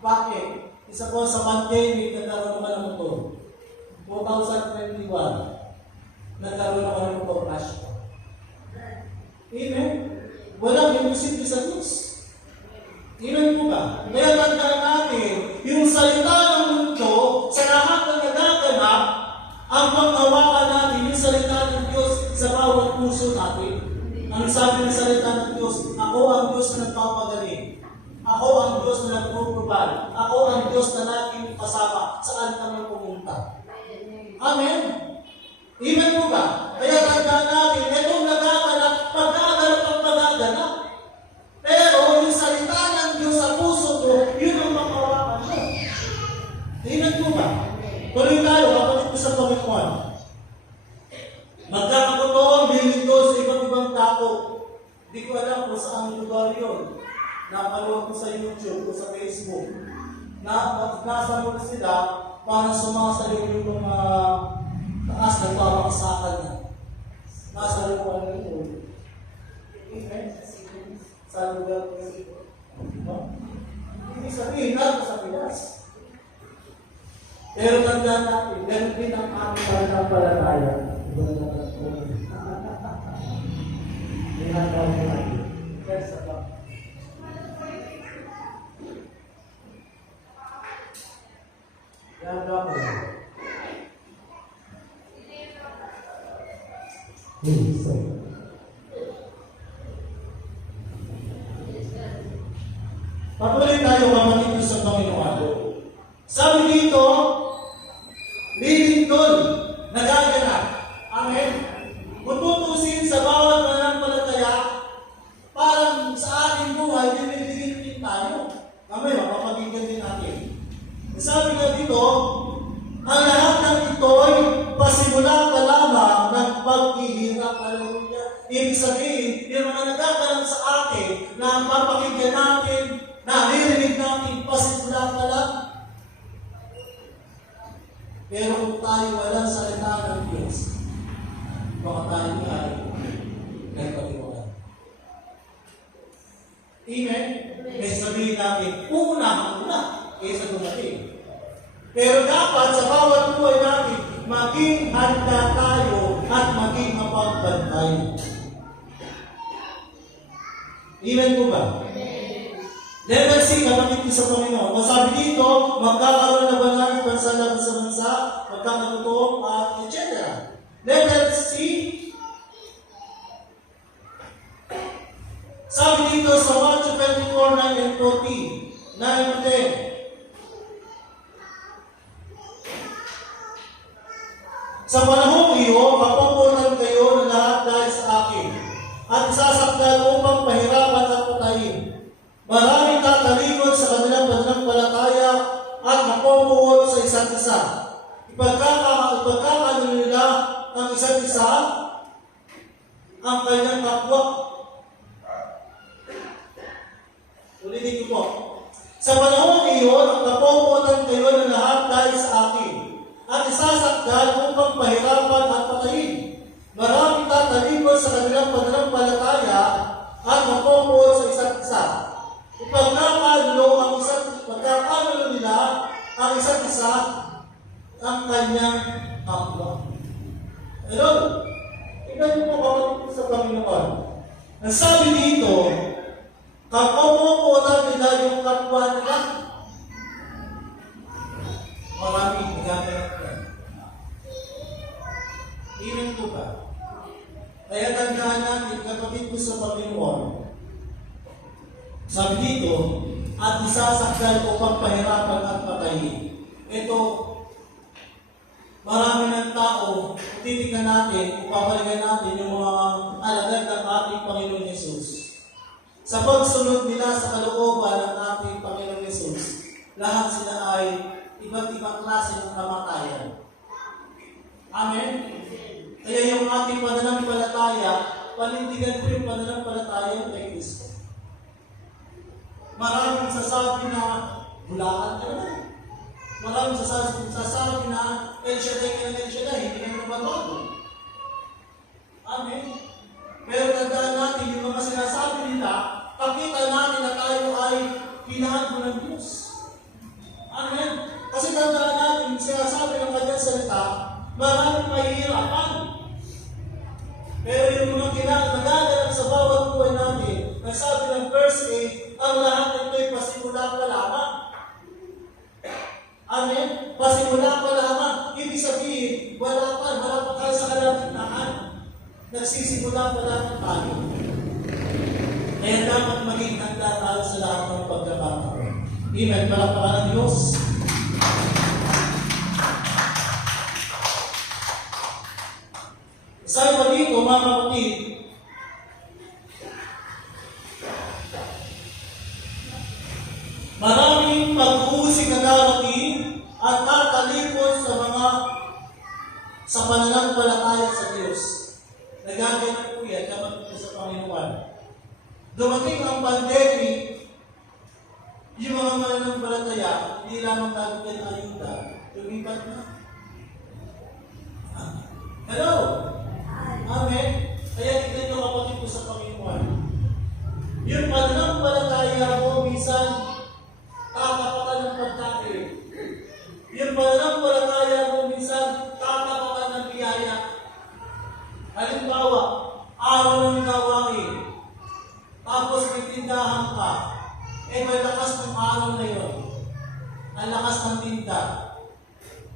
Bakit? Isa po sa pandemic, nagkaroon naman ng motor. 2021, nagkaroon naman ng motor crash. Amen? Walang imposible sa Diyos. Amen po ba? Kaya tandaan natin, yung salita ng mundo, sa lahat na nagaganap, ang panghawakan natin, yung salita ng Diyos sa bawat puso natin. Ang sabi ng salita ng Diyos, ako ang Diyos na nagpapagaling. Ako ang Diyos na nagpuprovide. Ako ang Diyos na laging kasama saan ka man pumunta. Amen? Amen po ba? Kaya tandaan natin, itong nagaganap, pagkaganap ang magaganap. Pero yung salita ng Diyos sa puso ko, yun ang makawakan mo. Amen po ba? Tuloy tayo, kapatid ko sa Panginoon. Magkakabuto, lilito sa iba't ibang tao. Hindi ko alam kung saan lugar yun. Napanood ko sa YouTube o sa Facebook. Nasa mo sila para sumasayo yung mga taas na pabaksakan niya. Nasa lugar nito. Sa lugar nito. Hindi sabihin natin sa Pinas. Pero tandaan natin, ganun din ang aming pananampalataya. Ginagawa mo natin. Kaya sa patuloy tayo kapatid sa Panginoon. Sabi dito, lilingkod, nagaganap. Amen? Kung tutusin sa bawat mananampalataya, parang sa ating buhay, dinilingin tayo. Mamaya, mapapagigyan din natin. Sabi nga dito, ang lahat ng ito'y pasimula pa lamang ng paghihirap. Hallelujah. Ibig sabihin, yung mga nagagalang sa atin, na papakinggan natin, naririnig natin, pasimula pa lang. Pero kung tayo walang salita ng Diyos, baka tayo ay nagpatiwala. Amen? Kaya sabihin natin, una kaysa dumating. Pero dapat sa bawat buhay natin, maging handa tayo at maging mapagbantay. Amen po ba? Level C, kapatid ko sa Panginoon. Masabi dito, magkakaroon na balance bansa laban sa bansa, magkakatotoo, at etc. Level C, sabi dito sa Matthew 24, 9 and 14, 9 and 10. Sa panahong iyo, mapupunan kayo na lahat dahil sa akin, at isasakdal upang pahirapan at patayin. Maraming tatalikod sa kanilang pananampalataya at mapupuon sa isa't isa. Ipagkakano nila ang isa't isa ang kanyang kapwa. Ulitin ko po. Sa panahon iyon, ang mapupunan kayo na lahat dahil sa akin, at isasakdal upang pahirapan at patayin. Maraming tatalikod sa kanilang pananampalataya at mapupuon sa isa't isa. Ipagkakanulo nila ang isa't isa ang kanyang kapwa. Hello? Tignan niyo po kapatid sa Panginoon. Ang sabi dito, kapapupunan nila yung kapwa nila. Maraming nagaganap yan. Amen po ba? Kaya tandaan natin, kapatid ko sa Panginoon, sabi dito, at isasakdal upang pahirapan at patayin. Ito, marami ng tao, titignan natin, upapalikan natin yung mga alagad ng ating Panginoon Yesus. Sa pagsunod nila sa kalooban ng ating Panginoon Yesus, lahat sila ay iba't ibang klase ng kamatayan. Amen? Kaya yung ating pananampalataya, panindigan ko yung pananampalataya kay Kristo. Maraming sasabi na bulaan ka na. Maraming sasabi na El Shaddai, hindi ka na babago. Amen? Pero tandaan natin, yung mga sinasabi nila, pakita natin na tayo ay pinahago ng Diyos. Amen? Kasi tandaan natin, yung sinasabi ng kanyang salita, maraming mahihirapan. Pero yung mga nagaganap sa bawat buhay natin, nasabi ng verse 8, ang lahat nito'y pasimula pa lamang. Amen? Pasimula pa lamang. Ibig sabihin, wala pa tayo sa kalagitnaan. Nagsisimula pa lamang tayo. Kaya dapat maging handa tayo sa lahat ng pagkakataon. Amen? Palakpakan ng Diyos. Sabi pa dito, mga kapatid, maraming pag-uusig na darating at tatalikod sa pananampalataya sa Diyos. Nagaganap po yan kapag sa Panginoon. Dumating ang pandemic, yung mga mananampalataya, hindi lamang nagagyan ayuda, lumipat na. Hello? Amen? Kaya tignan nyo kapatid ko sa Panginoon. Yung pananampalataya mo, minsan, tatapatan ng pagkain. Yung pananampalataya mo, minsan, tatapatan ng biyaya. Halimbawa, araw ng gawain. Tapos may tindahan ka. May lakas ng araw na yun. Ang lakas ng tinda.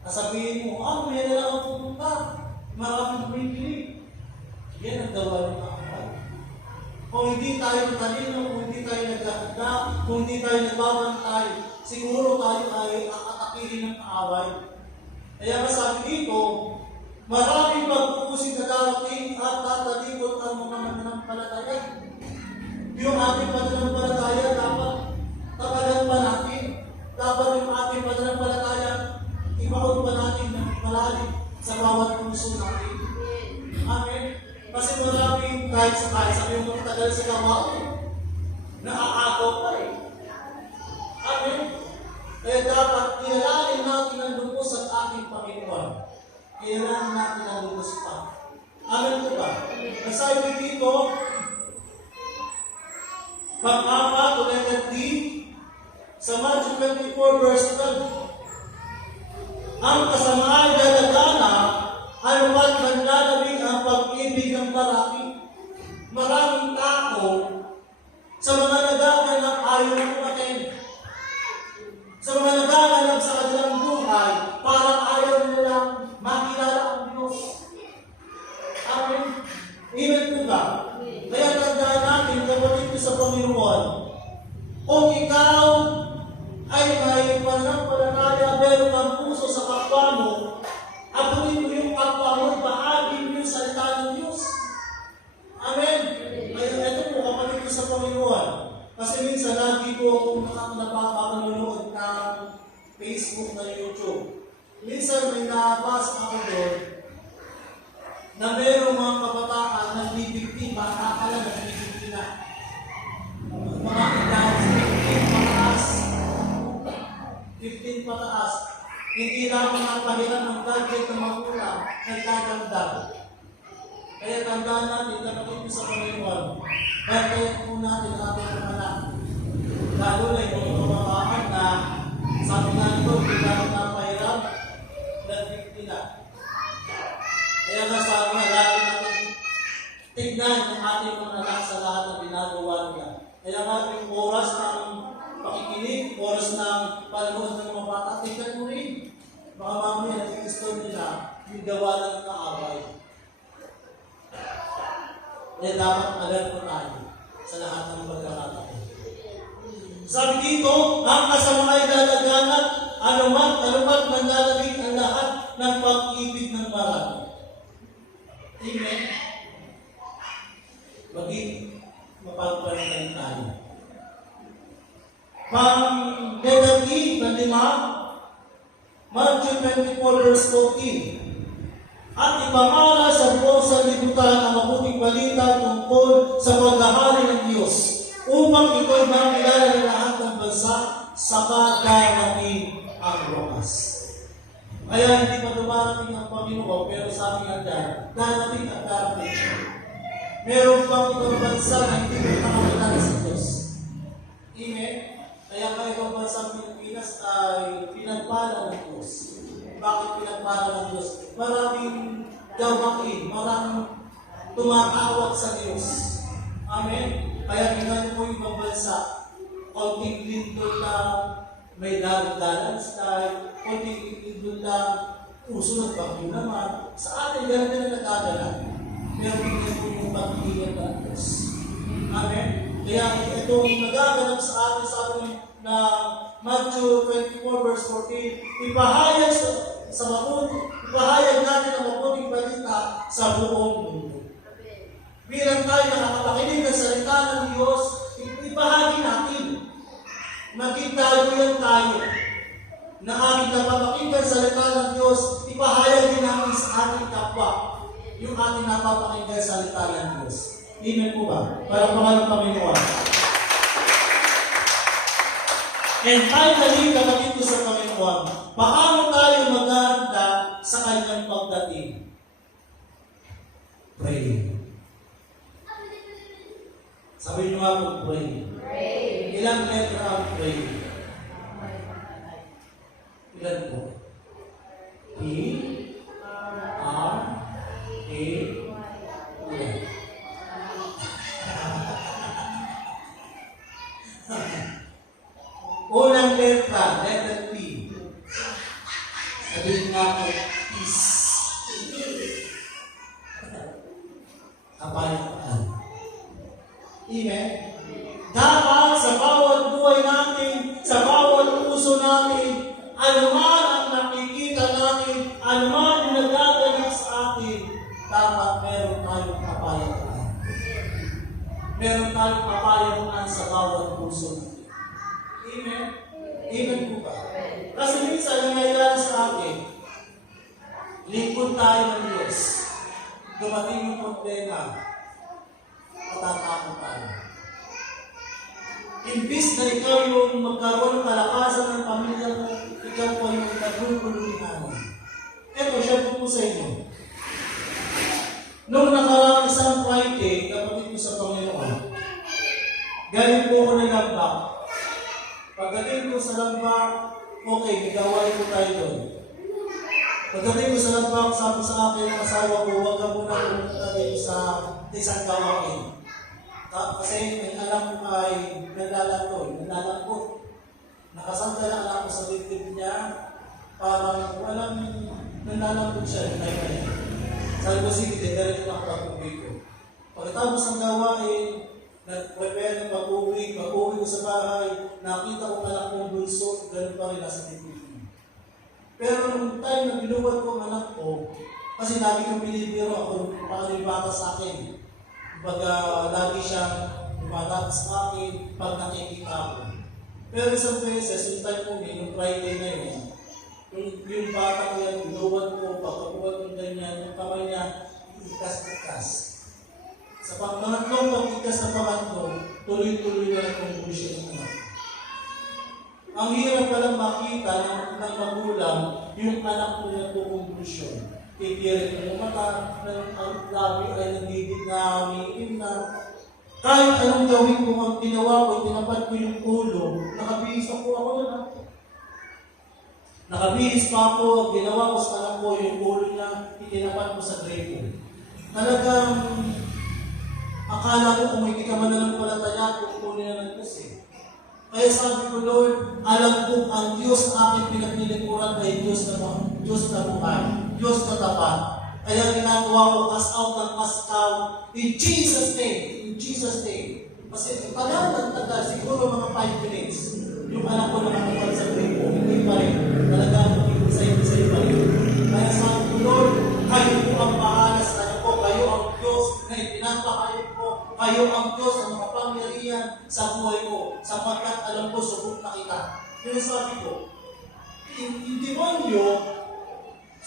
Sabihin mo, may na lang ang pupunta. Maraming bumibili. Yan ang gawa ng akal. Kung hindi tayo matalino, kung hindi tayo naghahanda, kung hindi tayo nagbabantay, siguro tayo ay aatakihin ng kaaway. Kaya masabi dito, maraming mag-uusig na darating at tatalikod ang mga mananampalataya. Yung ating pananampalataya dapat tagalan pa natin. Dapat yung ating pananampalataya ibaon pa natin ng malalim sa bawat puso natin. Amen? Kasi maraming kahit sabi mo tagal sa gawain, naaagaw pa eh. Amen? Kaya dapat kilalanin natin ang lubos at ating Panginoon. Kilalanin natin ang lubos pa. Amen po ba? Nasabi dito, pang-apat o letter D, sa Matthew 24 verse 12, ang kasamaan dadagana ay huwag manlalabing ang pag-ibig ng marami. Maraming tao sa mga nagaganap ayaw na kumatin. Sa mga nagaganap sa kanilang buhay, parang ayaw nilang makilala ang Diyos. Amen? Amen po ba? Kaya tandaan natin, kapatid ko sa Panginoon, kung ikaw ay may pananampalataya, meron ang puso sa kapwa mo, abutin mo yung kapwa mo, bahagi mo yung salita ng Diyos. Amen? Kaya ito po, kapatid ko sa Panginoon. Kasi minsan, lagi po akong nakakanonood ng Facebook na YouTube. Minsan, may nabasa ako doon na mayroong mga kabataan na bibigti, akala na bibigti na. Mga edad, 15 pataas. Hindi lamang ang pahiran ng target ng magulang, nagdadagdag. Kaya tandaan natin, kapatid ko sa Panginoon, batayan po natin ang ating mga anak. Lalo na yung mga kabataan na sabi nga nito, hindi lamang ang pahiran, nagdagdag na. Kaya nga sabi nga, lagi natin tignan ang ating mga anak sa lahat ng ginagawa nila. Kaya nga yung oras ng pakikinig, oras ng panonood ng mga bata, tignan mo rin. Baka mamaya nag-install nila yung gawa ng kaaway. Kaya dapat alert po tayo sa lahat ng pagkakataon. Sabi dito, ang kasama ay dadaganat, anumat manlalaging ang lahat ng pag-ibig ng marami. Amen. Maging mapagpalitan tayo. Pang-letter na 5, Matthew 24 verse 14. At ipamana sa buong sanlibutan ang mabuting balita tungkol sa paghahari ng Diyos upang ito'y makilala ng lahat ng bansa saka darating ang wakas. Kaya hindi pa dumarating ang Panginoon, pero sabi nga dyan, darating at darating. Meron pang ibang bansa na hindi mo nakakilala sa Diyos. Amen? Kaya ang ibang bansa ng Pilipinas ay pinagpala ng Diyos. Bakit pinagpala ng Diyos? Maraming gawain, maraming tumatawag sa Diyos. Amen? Kaya tingnan mo yung ibang bansa, konting lindol lang, may dagat-dalan style, konting lindol lang, uso ng bagyo naman. Sa atin, ganun na nagkadala. Pero tingnan mo yung pag-iingat ng Diyos. Amen? Kaya itong nagaganap sa atin, sabi na Matthew 24 verse 14, ipahayag natin ang mabuting balita sa buong mundo. Bilang tayo nakakapakinig ng salita ng Diyos, ibahagi natin. Maging tayo na ating napapakinggan sa salita ng Diyos, ipahayag din natin sa ating kapwa yung ating napapakinggan sa salita ng Diyos. Amen po ba? Para pangalang Panginoon. And finally, kapatid ko sa Panginoon, paano tayo maghahanda sa kanyang pagdating? Pray. Sabi niyo nga po, pray. Ilang letter ang pray? Ilan po? P, R, A, L. Unang letra, letter P. Sabihin nga po, peace. Kapayapaan. Amen? Dapat sa bawat buhay natin, sa bawat puso natin, anuman ang nakikita natin, anuman ang nagaganap sa atin, dapat meron tayong kapayapaan. Meron tayong kapayapaan sa bawat puso natin. Amen? Amen po ba? Kasi minsan nangyayari sa atin, lingkod tayo ng Diyos. Dumating yung problema. tatakot tayo. Imbis na ikaw yung magkaroon ng kalakasan ng pamilya mo, ikaw pa yung nagululuhan. Eto, share ko po sa inyo. Noong nakaraang isang Friday, kapatid ko sa Panginoon, galing po ako ng lambak. Pagdating ko sa lambak, okay, nagawali po tayo doon. Pagdating ko sa lambak, sabi sa akin ng asawa ko, huwag ka muna pumunta dito sa isang gawain. Kasi may alam ko ay nalalangkot. Nakasanta na alam ko sa dibdib niya, parang walang nalalangkot siya. Sabi ko, sige, diretso na ako pag-uwi ko. Pagkatapos ng gawain, nag-prepare ng pag-uwi ko sa bahay, nakita ko anak kong bulso, ganun pa rin nasa dibdib niya. Pero nung time na binuwad ko ang anak ko, kasi lagi kong binibiro ako, paano yung bata sa akin. Kumbaga, lagi siyang lumalapit sa akin pag nakikita ko. Pero isang beses, yung time ko, yung Friday na yun, yung bata ko yan, binuwad ko, pagkabuwad ko ganyan, yung kamay niya, ikas-ikas. Sa pangatlong pag-ikas na pangatlo, tuloy-tuloy na itong bullshit ng anak. Ang hirap palang makita ng magulang yung anak ko na kukumbusyon. Tigirin ko yung mata, ang labi ay nagigit na umiin na. Kahit anong gawin ko, ang ginawa ko, tinapat ko yung ulo, nakabihis ako na. Nakabihis pa ako, ginawa ko sa anak ko yung ulo niya, itinapat ko sa gripo. Talagang, akala ko kung hindi ka man nalang palataya, kukunin na ng Diyos eh. Kaya sabi ko, Lord, alam ko ang Diyos aking pinaglilingkuran ay Diyos na buhay, Diyos na tapat. Kaya ginagawa ko cast out ng cast out in Jesus' name. In Jesus' name. Kasi tagal, siguro mga 5 minutes, yung anak ko nakatupad sa gripo, hindi pa rin. Talagang isa-isa pa rin. Kaya sabi ko, Lord, kayo po ang bahala sa anak ko, kayo ang Diyos na ipinapakayod ko, kayo ang Diyos na makapangyarihan sa buhay ko, sapagkat alam ko, subok na kita. Kaya sabi ko, yung demonyo,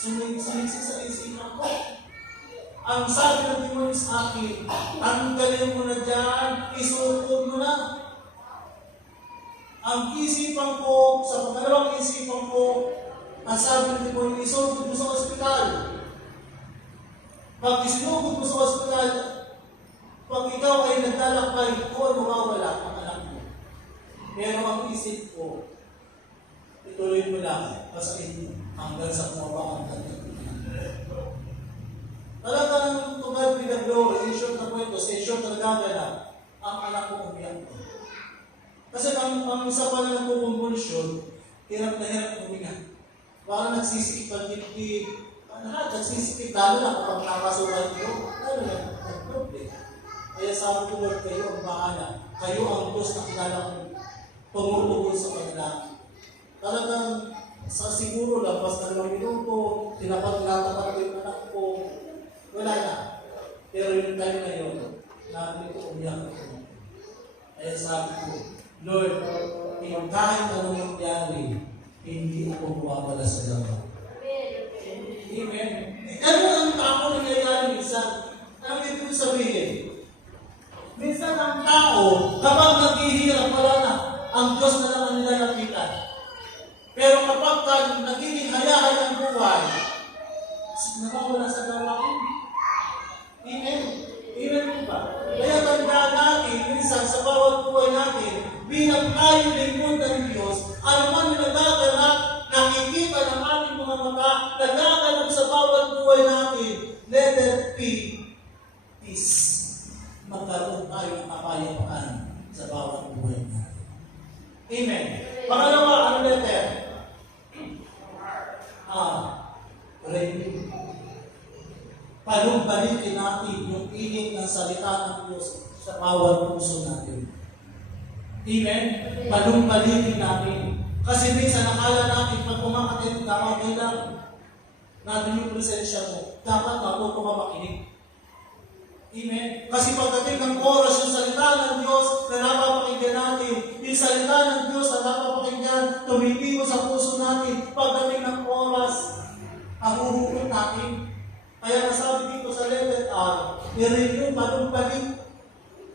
sumiksik sa isipan ko. Ang sabi ng demonyo sa akin, tanggalin mo na dyan, isukod mo na. Ang isipan ko, sa pangalawang isipan ko, ang sabi ng demonyo, isukod mo sa ospital. Pag isinugod mo sa ospital, pag ikaw ay naglalakbay, ito ay mawawala ang anak mo. Pero ang isip ko, ituloy mo lang, pasakin mo, hanggang sa kumabang ang ganda. Talagang tungkol pinag-glory, in short na kwento, sa short na nagaganap, ang anak ko umiyak ko. Kasi ang isa pa lang kukumbulsyon, hirap na hirap huminga. Parang nagsisikip ang dibdib, nagsisikip, lalo na kapag nakasulat nyo, lalo na nag-problem. Kaya sabi ko, Lord, kayo ang bahala. Kayo ang Diyos na kilala kong tumutugod sa kanila. Talagang sa siguro labas na 2 minuto, tinatapat ko yung anak ko, wala na. Pero yung time na yun, namin ko umiyak ako. Kaya sabi ko, Lord, kahit anong mangyari, hindi ako mawawala sa laman. Amen. Ano ang tao nangyayari minsan? Ang ibig sabihin, minsan ang tao, kapag naghihirap, wala na. Ang Diyos na lang ang nilalapitan. Pero kapag nagiging hayahay ang buhay, nawawala sa gawain. Amen. Amen po ba? Kaya tandaan natin, minsan sa bawat buhay natin, bilang tayo lingkod ng Diyos, ano man yung nagaganap, nakikita ng ating mga mata, nagaganap sa bawat buhay natin, let there be peace. Magkaroon tayo ng kapayapaan sa bawat buhay natin. Amen. Pangalawa, ano letter? Renew. Panumbalikin natin yung inig ng salita ng Diyos sa bawat puso natin. Amen? Panumbalikin natin. Kasi minsan nakala natin pag kumakatin, kamagay lang natin yung presensya mo. Dapat matuto ka makinig. Amen? Kasi pagdating ng oras, yung salita ng Diyos na napapakinggan natin, yung salita ng Diyos na napapakinggan, tumitibo sa puso natin, pagdating ng oras, ahuhukot natin. Kaya nasabi dito sa letter R, i-renew, panumbalik.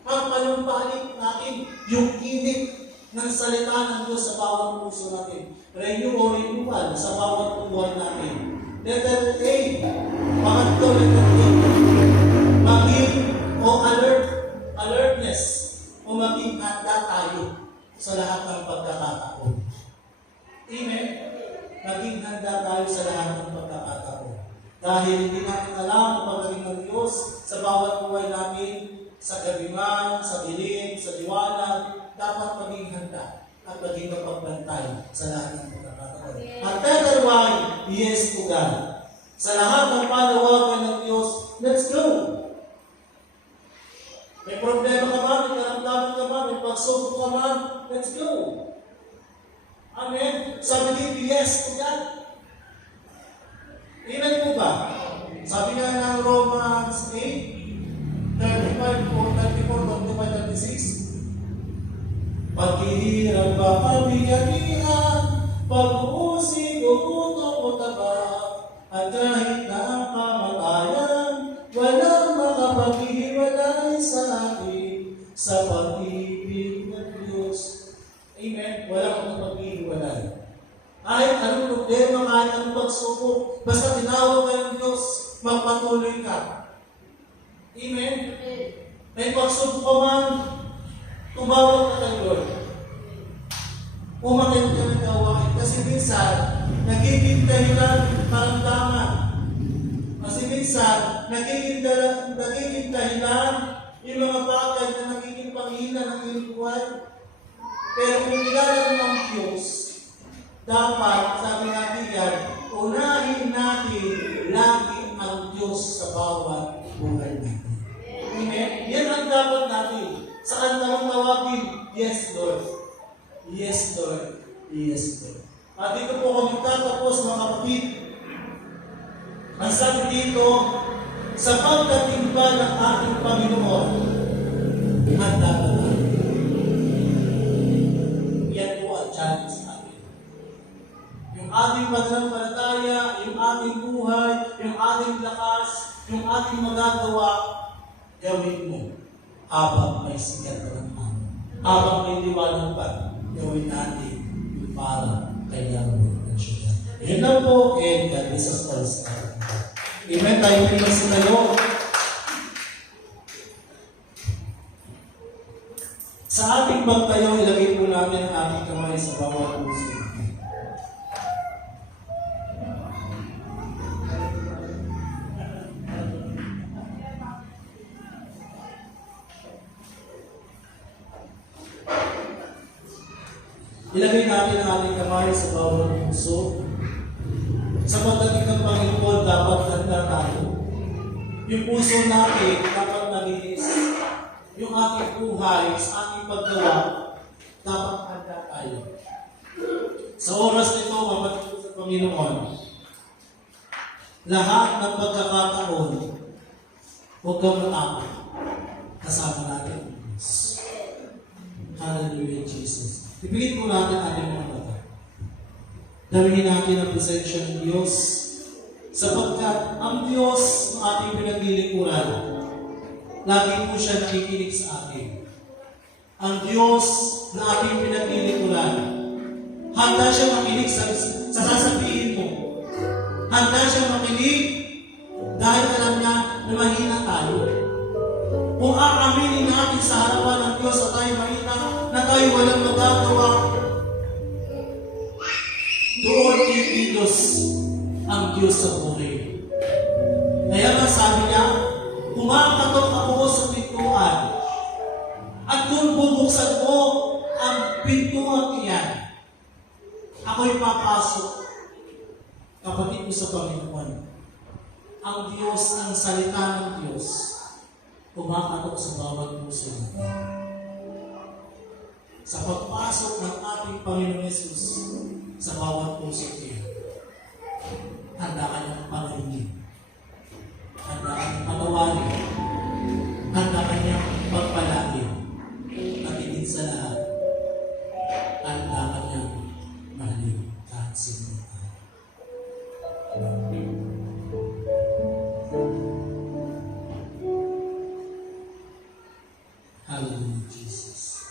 Mapanumpalik natin yung init ng salita ng Diyos sa bawat puso natin. Renew o renewal sa bawat buhay natin. Letter A, pangatlo, letter A, maging o alertness, o maging handa tayo sa lahat ng pagkakataon. Amen? Maging handa tayo sa lahat ng pagkakataon. Dahil hindi natin alam ang pagdating ng Diyos sa bawat buhay natin, sa gabi man, sa dilim, sa liwanag, dapat maging handa at maging mapagbantay sa lahat ng pagkakataon. At letter Y, yes to God. Sa lahat ng panawagan ng Diyos, let's go! May problema ka ba? May karamdaman ka ba? May pagsubok ka ba? Let's go! Amen? Sabi dito, yes to God. Amen po ba? Sabi nga ng Romans 8, 34, 25, 36. Paghihirap ba kabiganihan, pag-uusig o utong o taba, at kahit na ang kamatayan, walang makapaghihiwalay sa atin sa pag-ibig ng Diyos. Amen? Walang makapaghihiwalay. Kahit anong problema, kahit anong pagsubok, basta tinawag kayo ng Diyos, magpatuloy ka. Amen? May pagsubok pa man, tumawag ka kay Lord. Umakit ka ng gawain. Kasi minsan, nagiging dahilan ng karamdaman. Kasi minsan, nagiging dahilan yung mga bagay na nagiging panghina ng iyong buhay. Pero kung kilala mo ang Diyos, dapat, sabi natin yan, unahin natin lagi ang Diyos sa bawat buhay natin. Amen? Yan ang dapat natin. Saan ka tawagin? Yes, Lord. Yes, Lord. Yes, Lord. At dito po kami tatapos, mga kapatid. Ang sabi dito, sa pagkatimbal ng ating Panginoon, handa ka na. Yan po ang challenge sa atin. Yung ating pananampalataya, yung ating buhay, yung ating lakas, yung ating magagawa, gawin mo habang may sigat na ng araw. Habang may liwanag pa, gawin natin yung para kay Yahweh ng siyudad. Yun lang po, and God bless us all. Amen. Tayo pinas tayo. Sa ating pagtayo, ilagay po natin ang ating kamay sa bawat puso. Ilagay natin ang ating kamay sa bawat puso. Sa pagdating ng Panginoon, dapat handa tayo. Yung puso natin dapat malinis. Yung ating buhay, sa ating paggawa, dapat handa tayo. Sa oras nito, kapatid ko sa Panginoon, lahat ng pagkakataon, huwag kang matakot. Kasama natin ang Diyos. Hallelujah, Jesus. Ipigit po natin ating mga mata. Damihin natin ang presensya ng Diyos sapagkat ang Diyos ng ating pinaglilingkuran, lagi po siya nakikinig sa atin. Ang Diyos na ating pinaglilingkuran, handa siya makinig sa sasabihin mo. Handa siya makinig dahil alam niya na mahina tayo. Kung aaminin natin sa harapan ng Diyos at tayo mahina, na tayo walang magagawa, doon ikilos ang Diyos sa buhay. Kaya nga sabi niya, kumakatok ako sa pintuan at kung bubuksan mo ang pintuan iyan, ako'y papasok. Kapatid ko sa Panginoon, ang Diyos, ang salita ng Diyos, kumakatok sa bawat puso natin. Sa pagpasok ng ating Panginoon Jesus sa bawat puso niya, handa ka niyang pangalimin, handa ka niyang patawarin, handa ka niyang pagpalain, at higit sa lahat, handa ka niyang mahalin kahit sino ka. Hallelujah, Jesus.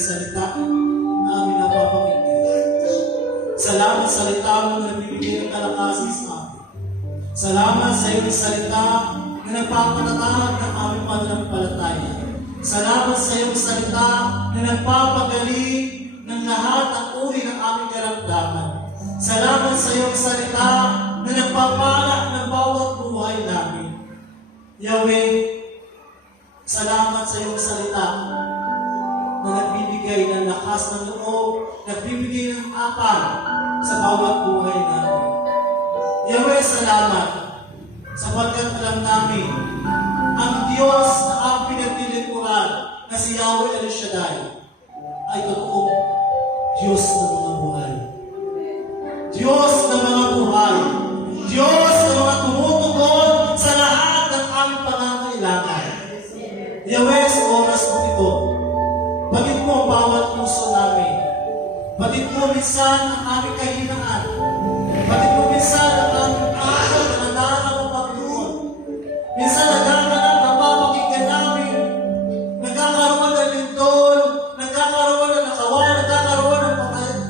salita na aming napapakinggan. Salamat sa salita mo na nagbibigay ng kalakasan sa amin. Salamat sa iyong salita na nagpapatatag ng aming pananampalataya. Salamat sa iyong salita na nagpapagaling ng lahat ng uri ng aming karamdaman. Salamat sa iyong salita na nagpapala ng bawat buhay namin. Yahweh, salamat sa iyong salita na nagbibigay ng lakas ng loob, nagbibigay ng apal sa bawat buhay namin. Yahweh, salamat sapagkat alam namin ang Diyos na ang pinaglilingkuran na si Yahweh El Shaddai ay totoong Diyos ng mga buhay. Diyos ng mga buhay. Diyos ng mga tumutugon sa lahat ng aming pangangailangan. Yahweh, sa oras mo ito, batid mo ang bawat puso namin. Batid mo minsan ang aming kahinaan. Batid mo minsan ang aming araw na nadarama, Panginoon. Minsan nagkakanap na papakinggan namin. Nagkakaroon ng lindol, nagkakaroon ng nakawan, nagkakaroon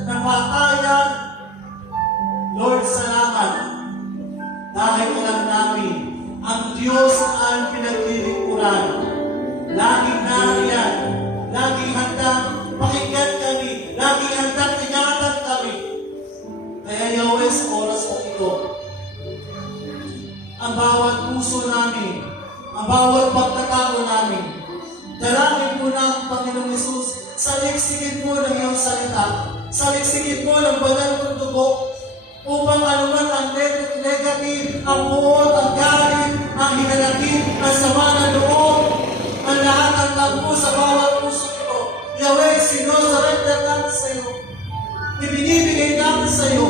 ng patayan. Lord, salamat. Dahil alam namin, ang Diyos na ang pinaglilingkuran. Laging nariyan, laging handang pakinggan kami, laging handang ingatan kami. Kaya Yahweh, sa oras mo ito, ang bawat puso namin, ang bawat pagkatao namin, dalangin mo na, Panginoong Hesus, saliksigin mo ng iyong salita, saliksigin mo ng banal mong dugo, upang anuman ang negative, ang buot, ang galit, ang hinanakit, ang sama ng loob, ang lahat ng tabu sa bawat puso ito. Yahweh, sinosurrender natin sa iyo. Ibinibigay natin sa iyo.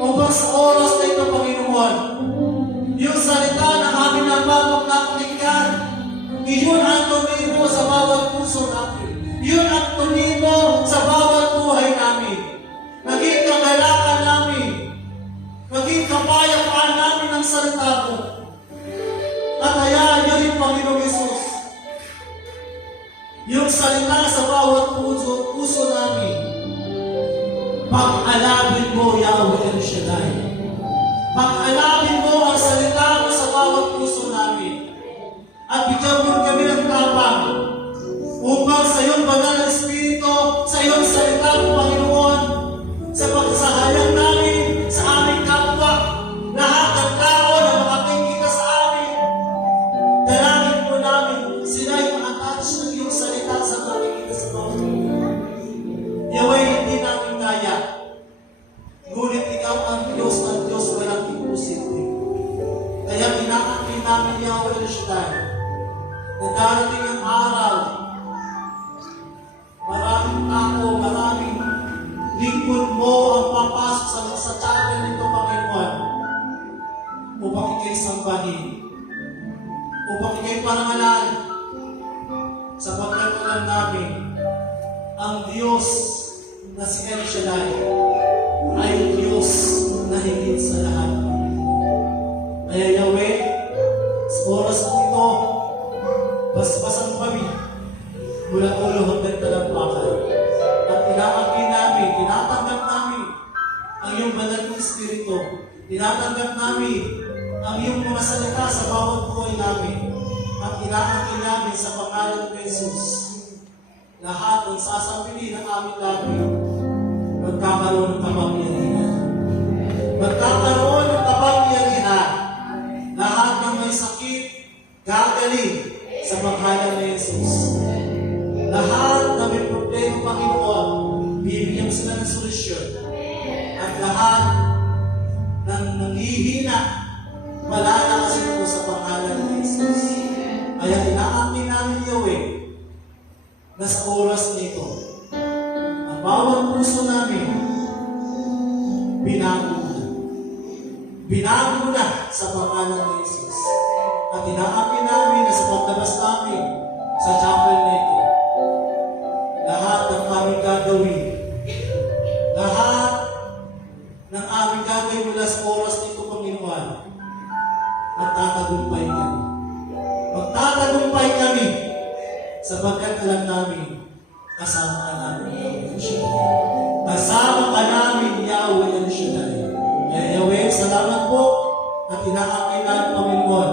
Upang sa oras na ito, Panginoon, yung salita na aming napapakinggan, iyon ang tumimo sa bawat puso natin. Iyon ang tumimo sa bawat buhay namin. Maging kagalakan namin, maging kapayapaan namin ang salita mo. At hayaan niyo rin, Panginoong Hesus, yung salita sa bawat puso namin. Pag-alabin mo, Yahweh El Shaddai. Pag-alabin mo ang salita mo sa bawat puso namin. At bigyan mo kami ng tapang upang sa iyong banal na Espiritu, sa iyong salita mo, Panginoon, sa pagsahayag namin sa aming kapwa, lahat ng tao na makakikita sa amin, dalangin po namin sila'y ma-attach ng iyong salita sa makikita sa mga. Yahweh, hindi namin kaya, ngunit ikaw ang Diyos walang imposible. Kaya pinakakit namin, Yahweh El Shaddai, na darating ang araw, maraming tao, maraming lingkod mo ang papasok sa chapel nito, Panginoon, upang ikay sambahin, upang ikay parangalan, sapagkat alam namin, ang Diyos na si El Shaddai ay Diyos na higit sa lahat. Kaya Yahweh, sa oras mo ito, basbasan mo kami mula ulo hanggang talampakan. At inaangkin namin, tinatanggap namin ang iyong banal na Espiritu. Tinatanggap namin ang iyong mga salita sa bawat buhay namin. At inaangkin namin sa pangalan ni Jesus. Lahat ng sasampili ng aming labi, magkakaroon ng kapangyarihan. Magkakaroon ng kapangyarihan. Lahat ng may sakit, gagaling sa pangalan ni Jesus. Lahat na may problema, Panginoon, bibigyan mo sila ng solusyon. At lahat ng nanghihina, malalakasin mo sa pangalan ni Jesus. Kaya inaamin namin, Yahweh, na sa oras nito, ang bawat puso namin, binago mo na. Binago mo na sa pangalan ni Jesus. At inaamin namin na sa pagtabas namin sa chapel na ito, lahat ng aming gagawin, lahat ng aming gagawin mula sa oras nito, Panginoon, at tatagumpay kami. Magtatagumpay kami sapagkat alam namin, kasama ka namin, Yahweh El Shaddai. Kasama ka namin, Yahweh El Shaddai. Kaya Yahweh, salamat po at inaakay namin, Panginoon.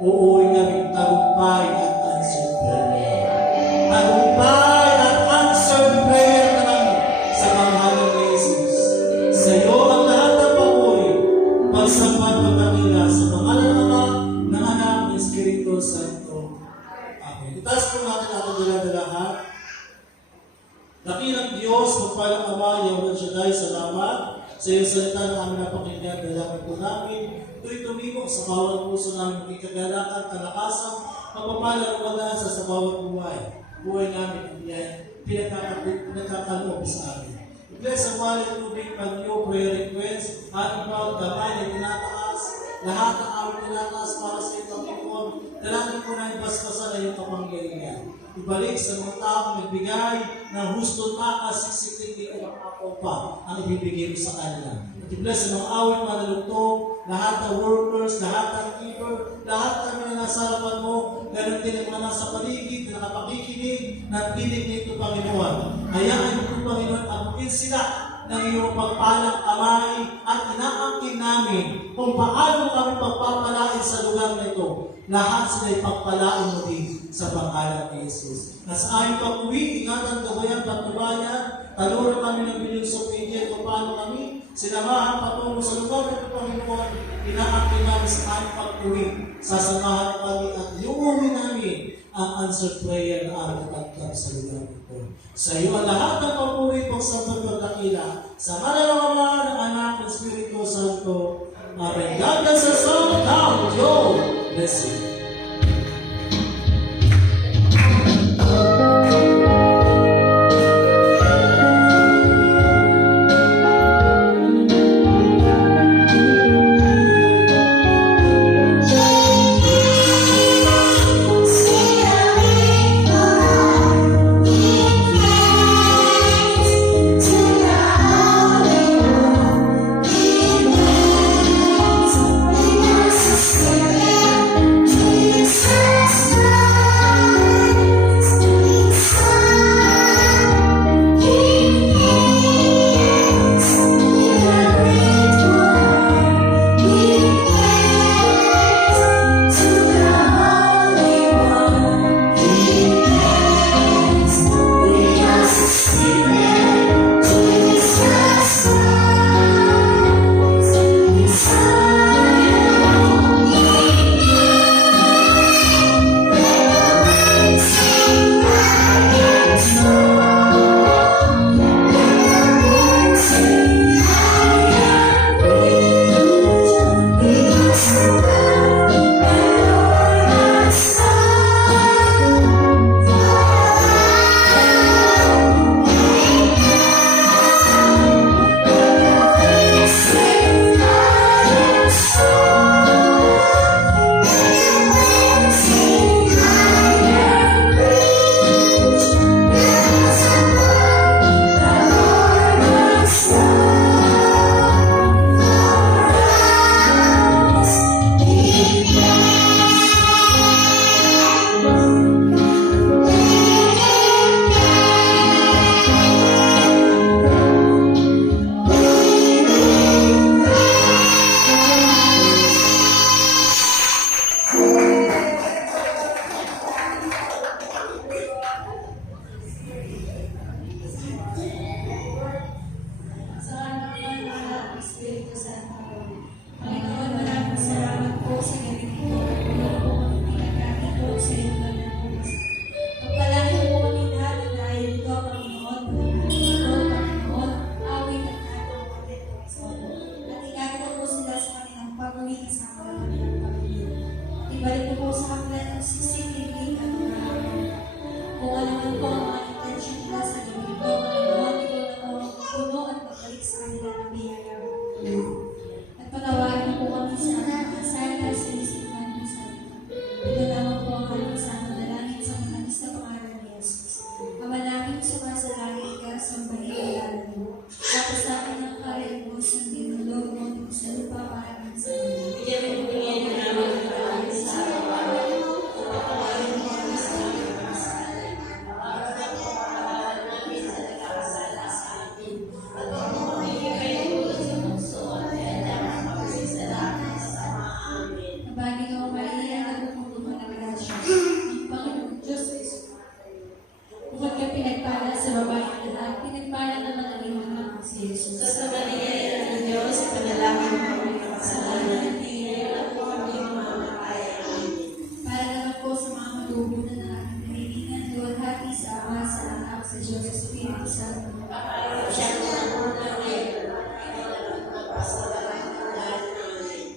Uuwi namin tagumpay at answered prayer. Tagumpay at answered prayer naman sa pangalan ni Jesus. Sa iyo ang lahat ng papuri, pagsampat pagkakila sa pangalan ng Ama, ng Anak, ng Espiritu Santo. Amen. Itaas po natin ating daladalahan. Dakilang Diyos, magpalang Ama, Yahweh Shaddai, salamat sa iyong salita na aming napakinggan. Dalangin po namin, ito'y tumibok sa bawat puso namin, ikagalakan, kalakasan, pagpapalang umalansa sa bawat buhay. Buhay namin, ang yan, pinagkakaloob sa amin. I-bless ang wallet, tubig, pag-iyo, prayer request, ating bawat kamay na tinataas, lahat ng aming tinataas para sa iyong Panginoon, dalangin po na ibasbasan na iyong kapangyarihan. Ibalik sa mga taong nagbigay ng husto takas, siksik-tik at ako pa ang ibibigay mo sa kanila. At i-bless ang mga awit manalugtog, lahat ng workers, lahat ng keeper, lahat kami na nasa harapan mo, ganun din ang mga nasa paligid, na nakapakikinig, ng tinig nito, Panginoon. Hayaan mo, Panginoon, abutin sila ng iyong pagpalang kamay at inaangkin namin kung paano kami pagpapalain sa lugar na ito. Lahat sila ipagpalaan mo din sa pangalan ni Jesus. Na sa aming pag-uwi, ingatan gabayan, patnubayan, taluran kami ng bilyong sa media kung paano kami sinamahan patungo sa lugar ng Panginoon. Inaangkin namin sa aming pag-uwi. Sasamahan kami at iuwi namin ang answered prayer na aming pagkakap sa lugar nito. Sa iyo ang lahat ng papuri pang sampag pagkakila. Sa ngalan ng Ama, ng Anak, ng Espiritu Santo. Amen. God bless us all. Now, Joe. Bless you. To sa Diyos sa Espiritu Santo.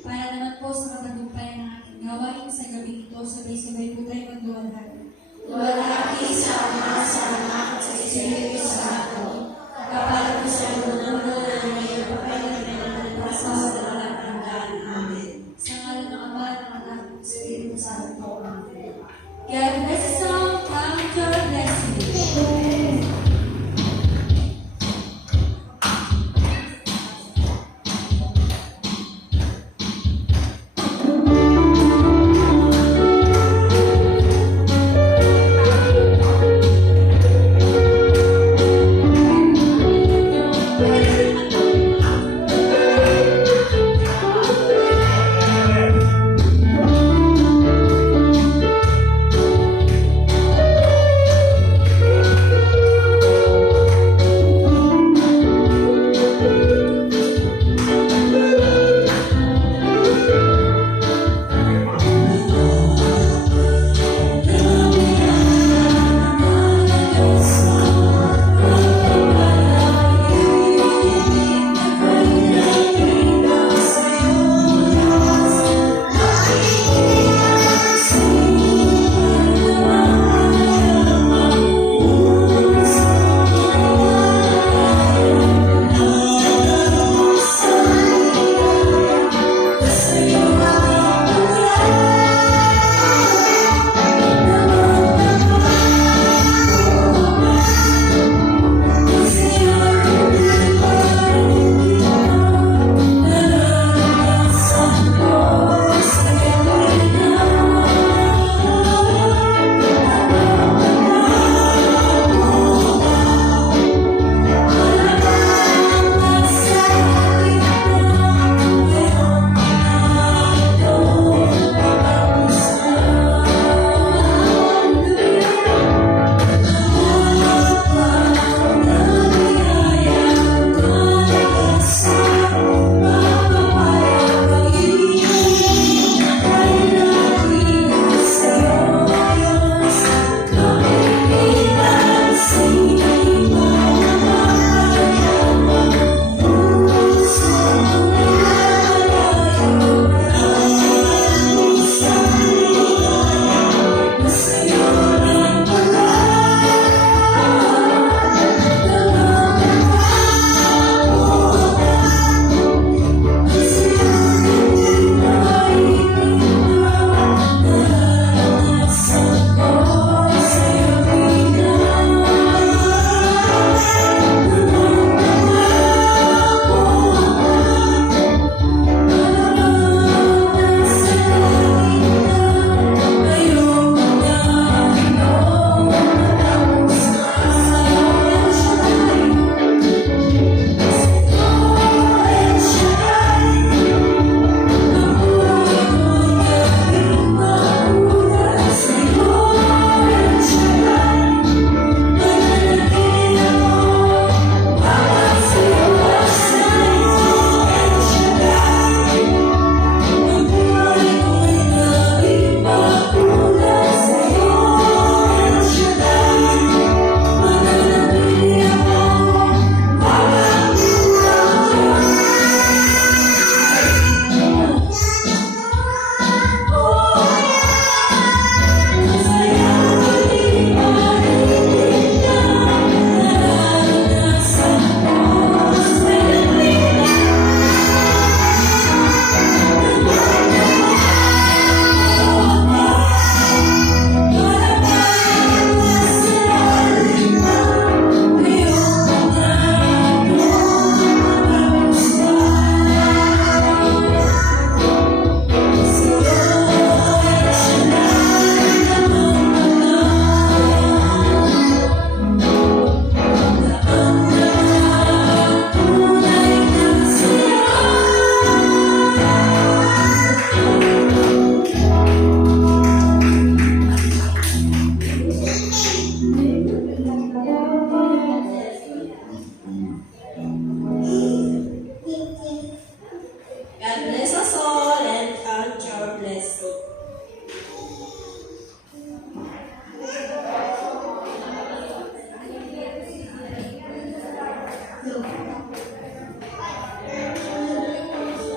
Para naman po sa matagumpayan ng ating gawain sa gabi ito, sabay-sabay po tayo magduwagan. Luwalhati sa Ama, sa Anak, at sa Espiritu Santo, kapag po sa mundo na ngayon, papayag na sa lahat ng daan. Amen. Sa ngalan ng Ama, ng Anak, at ng Espiritu Santo. God bless us all. God bless you.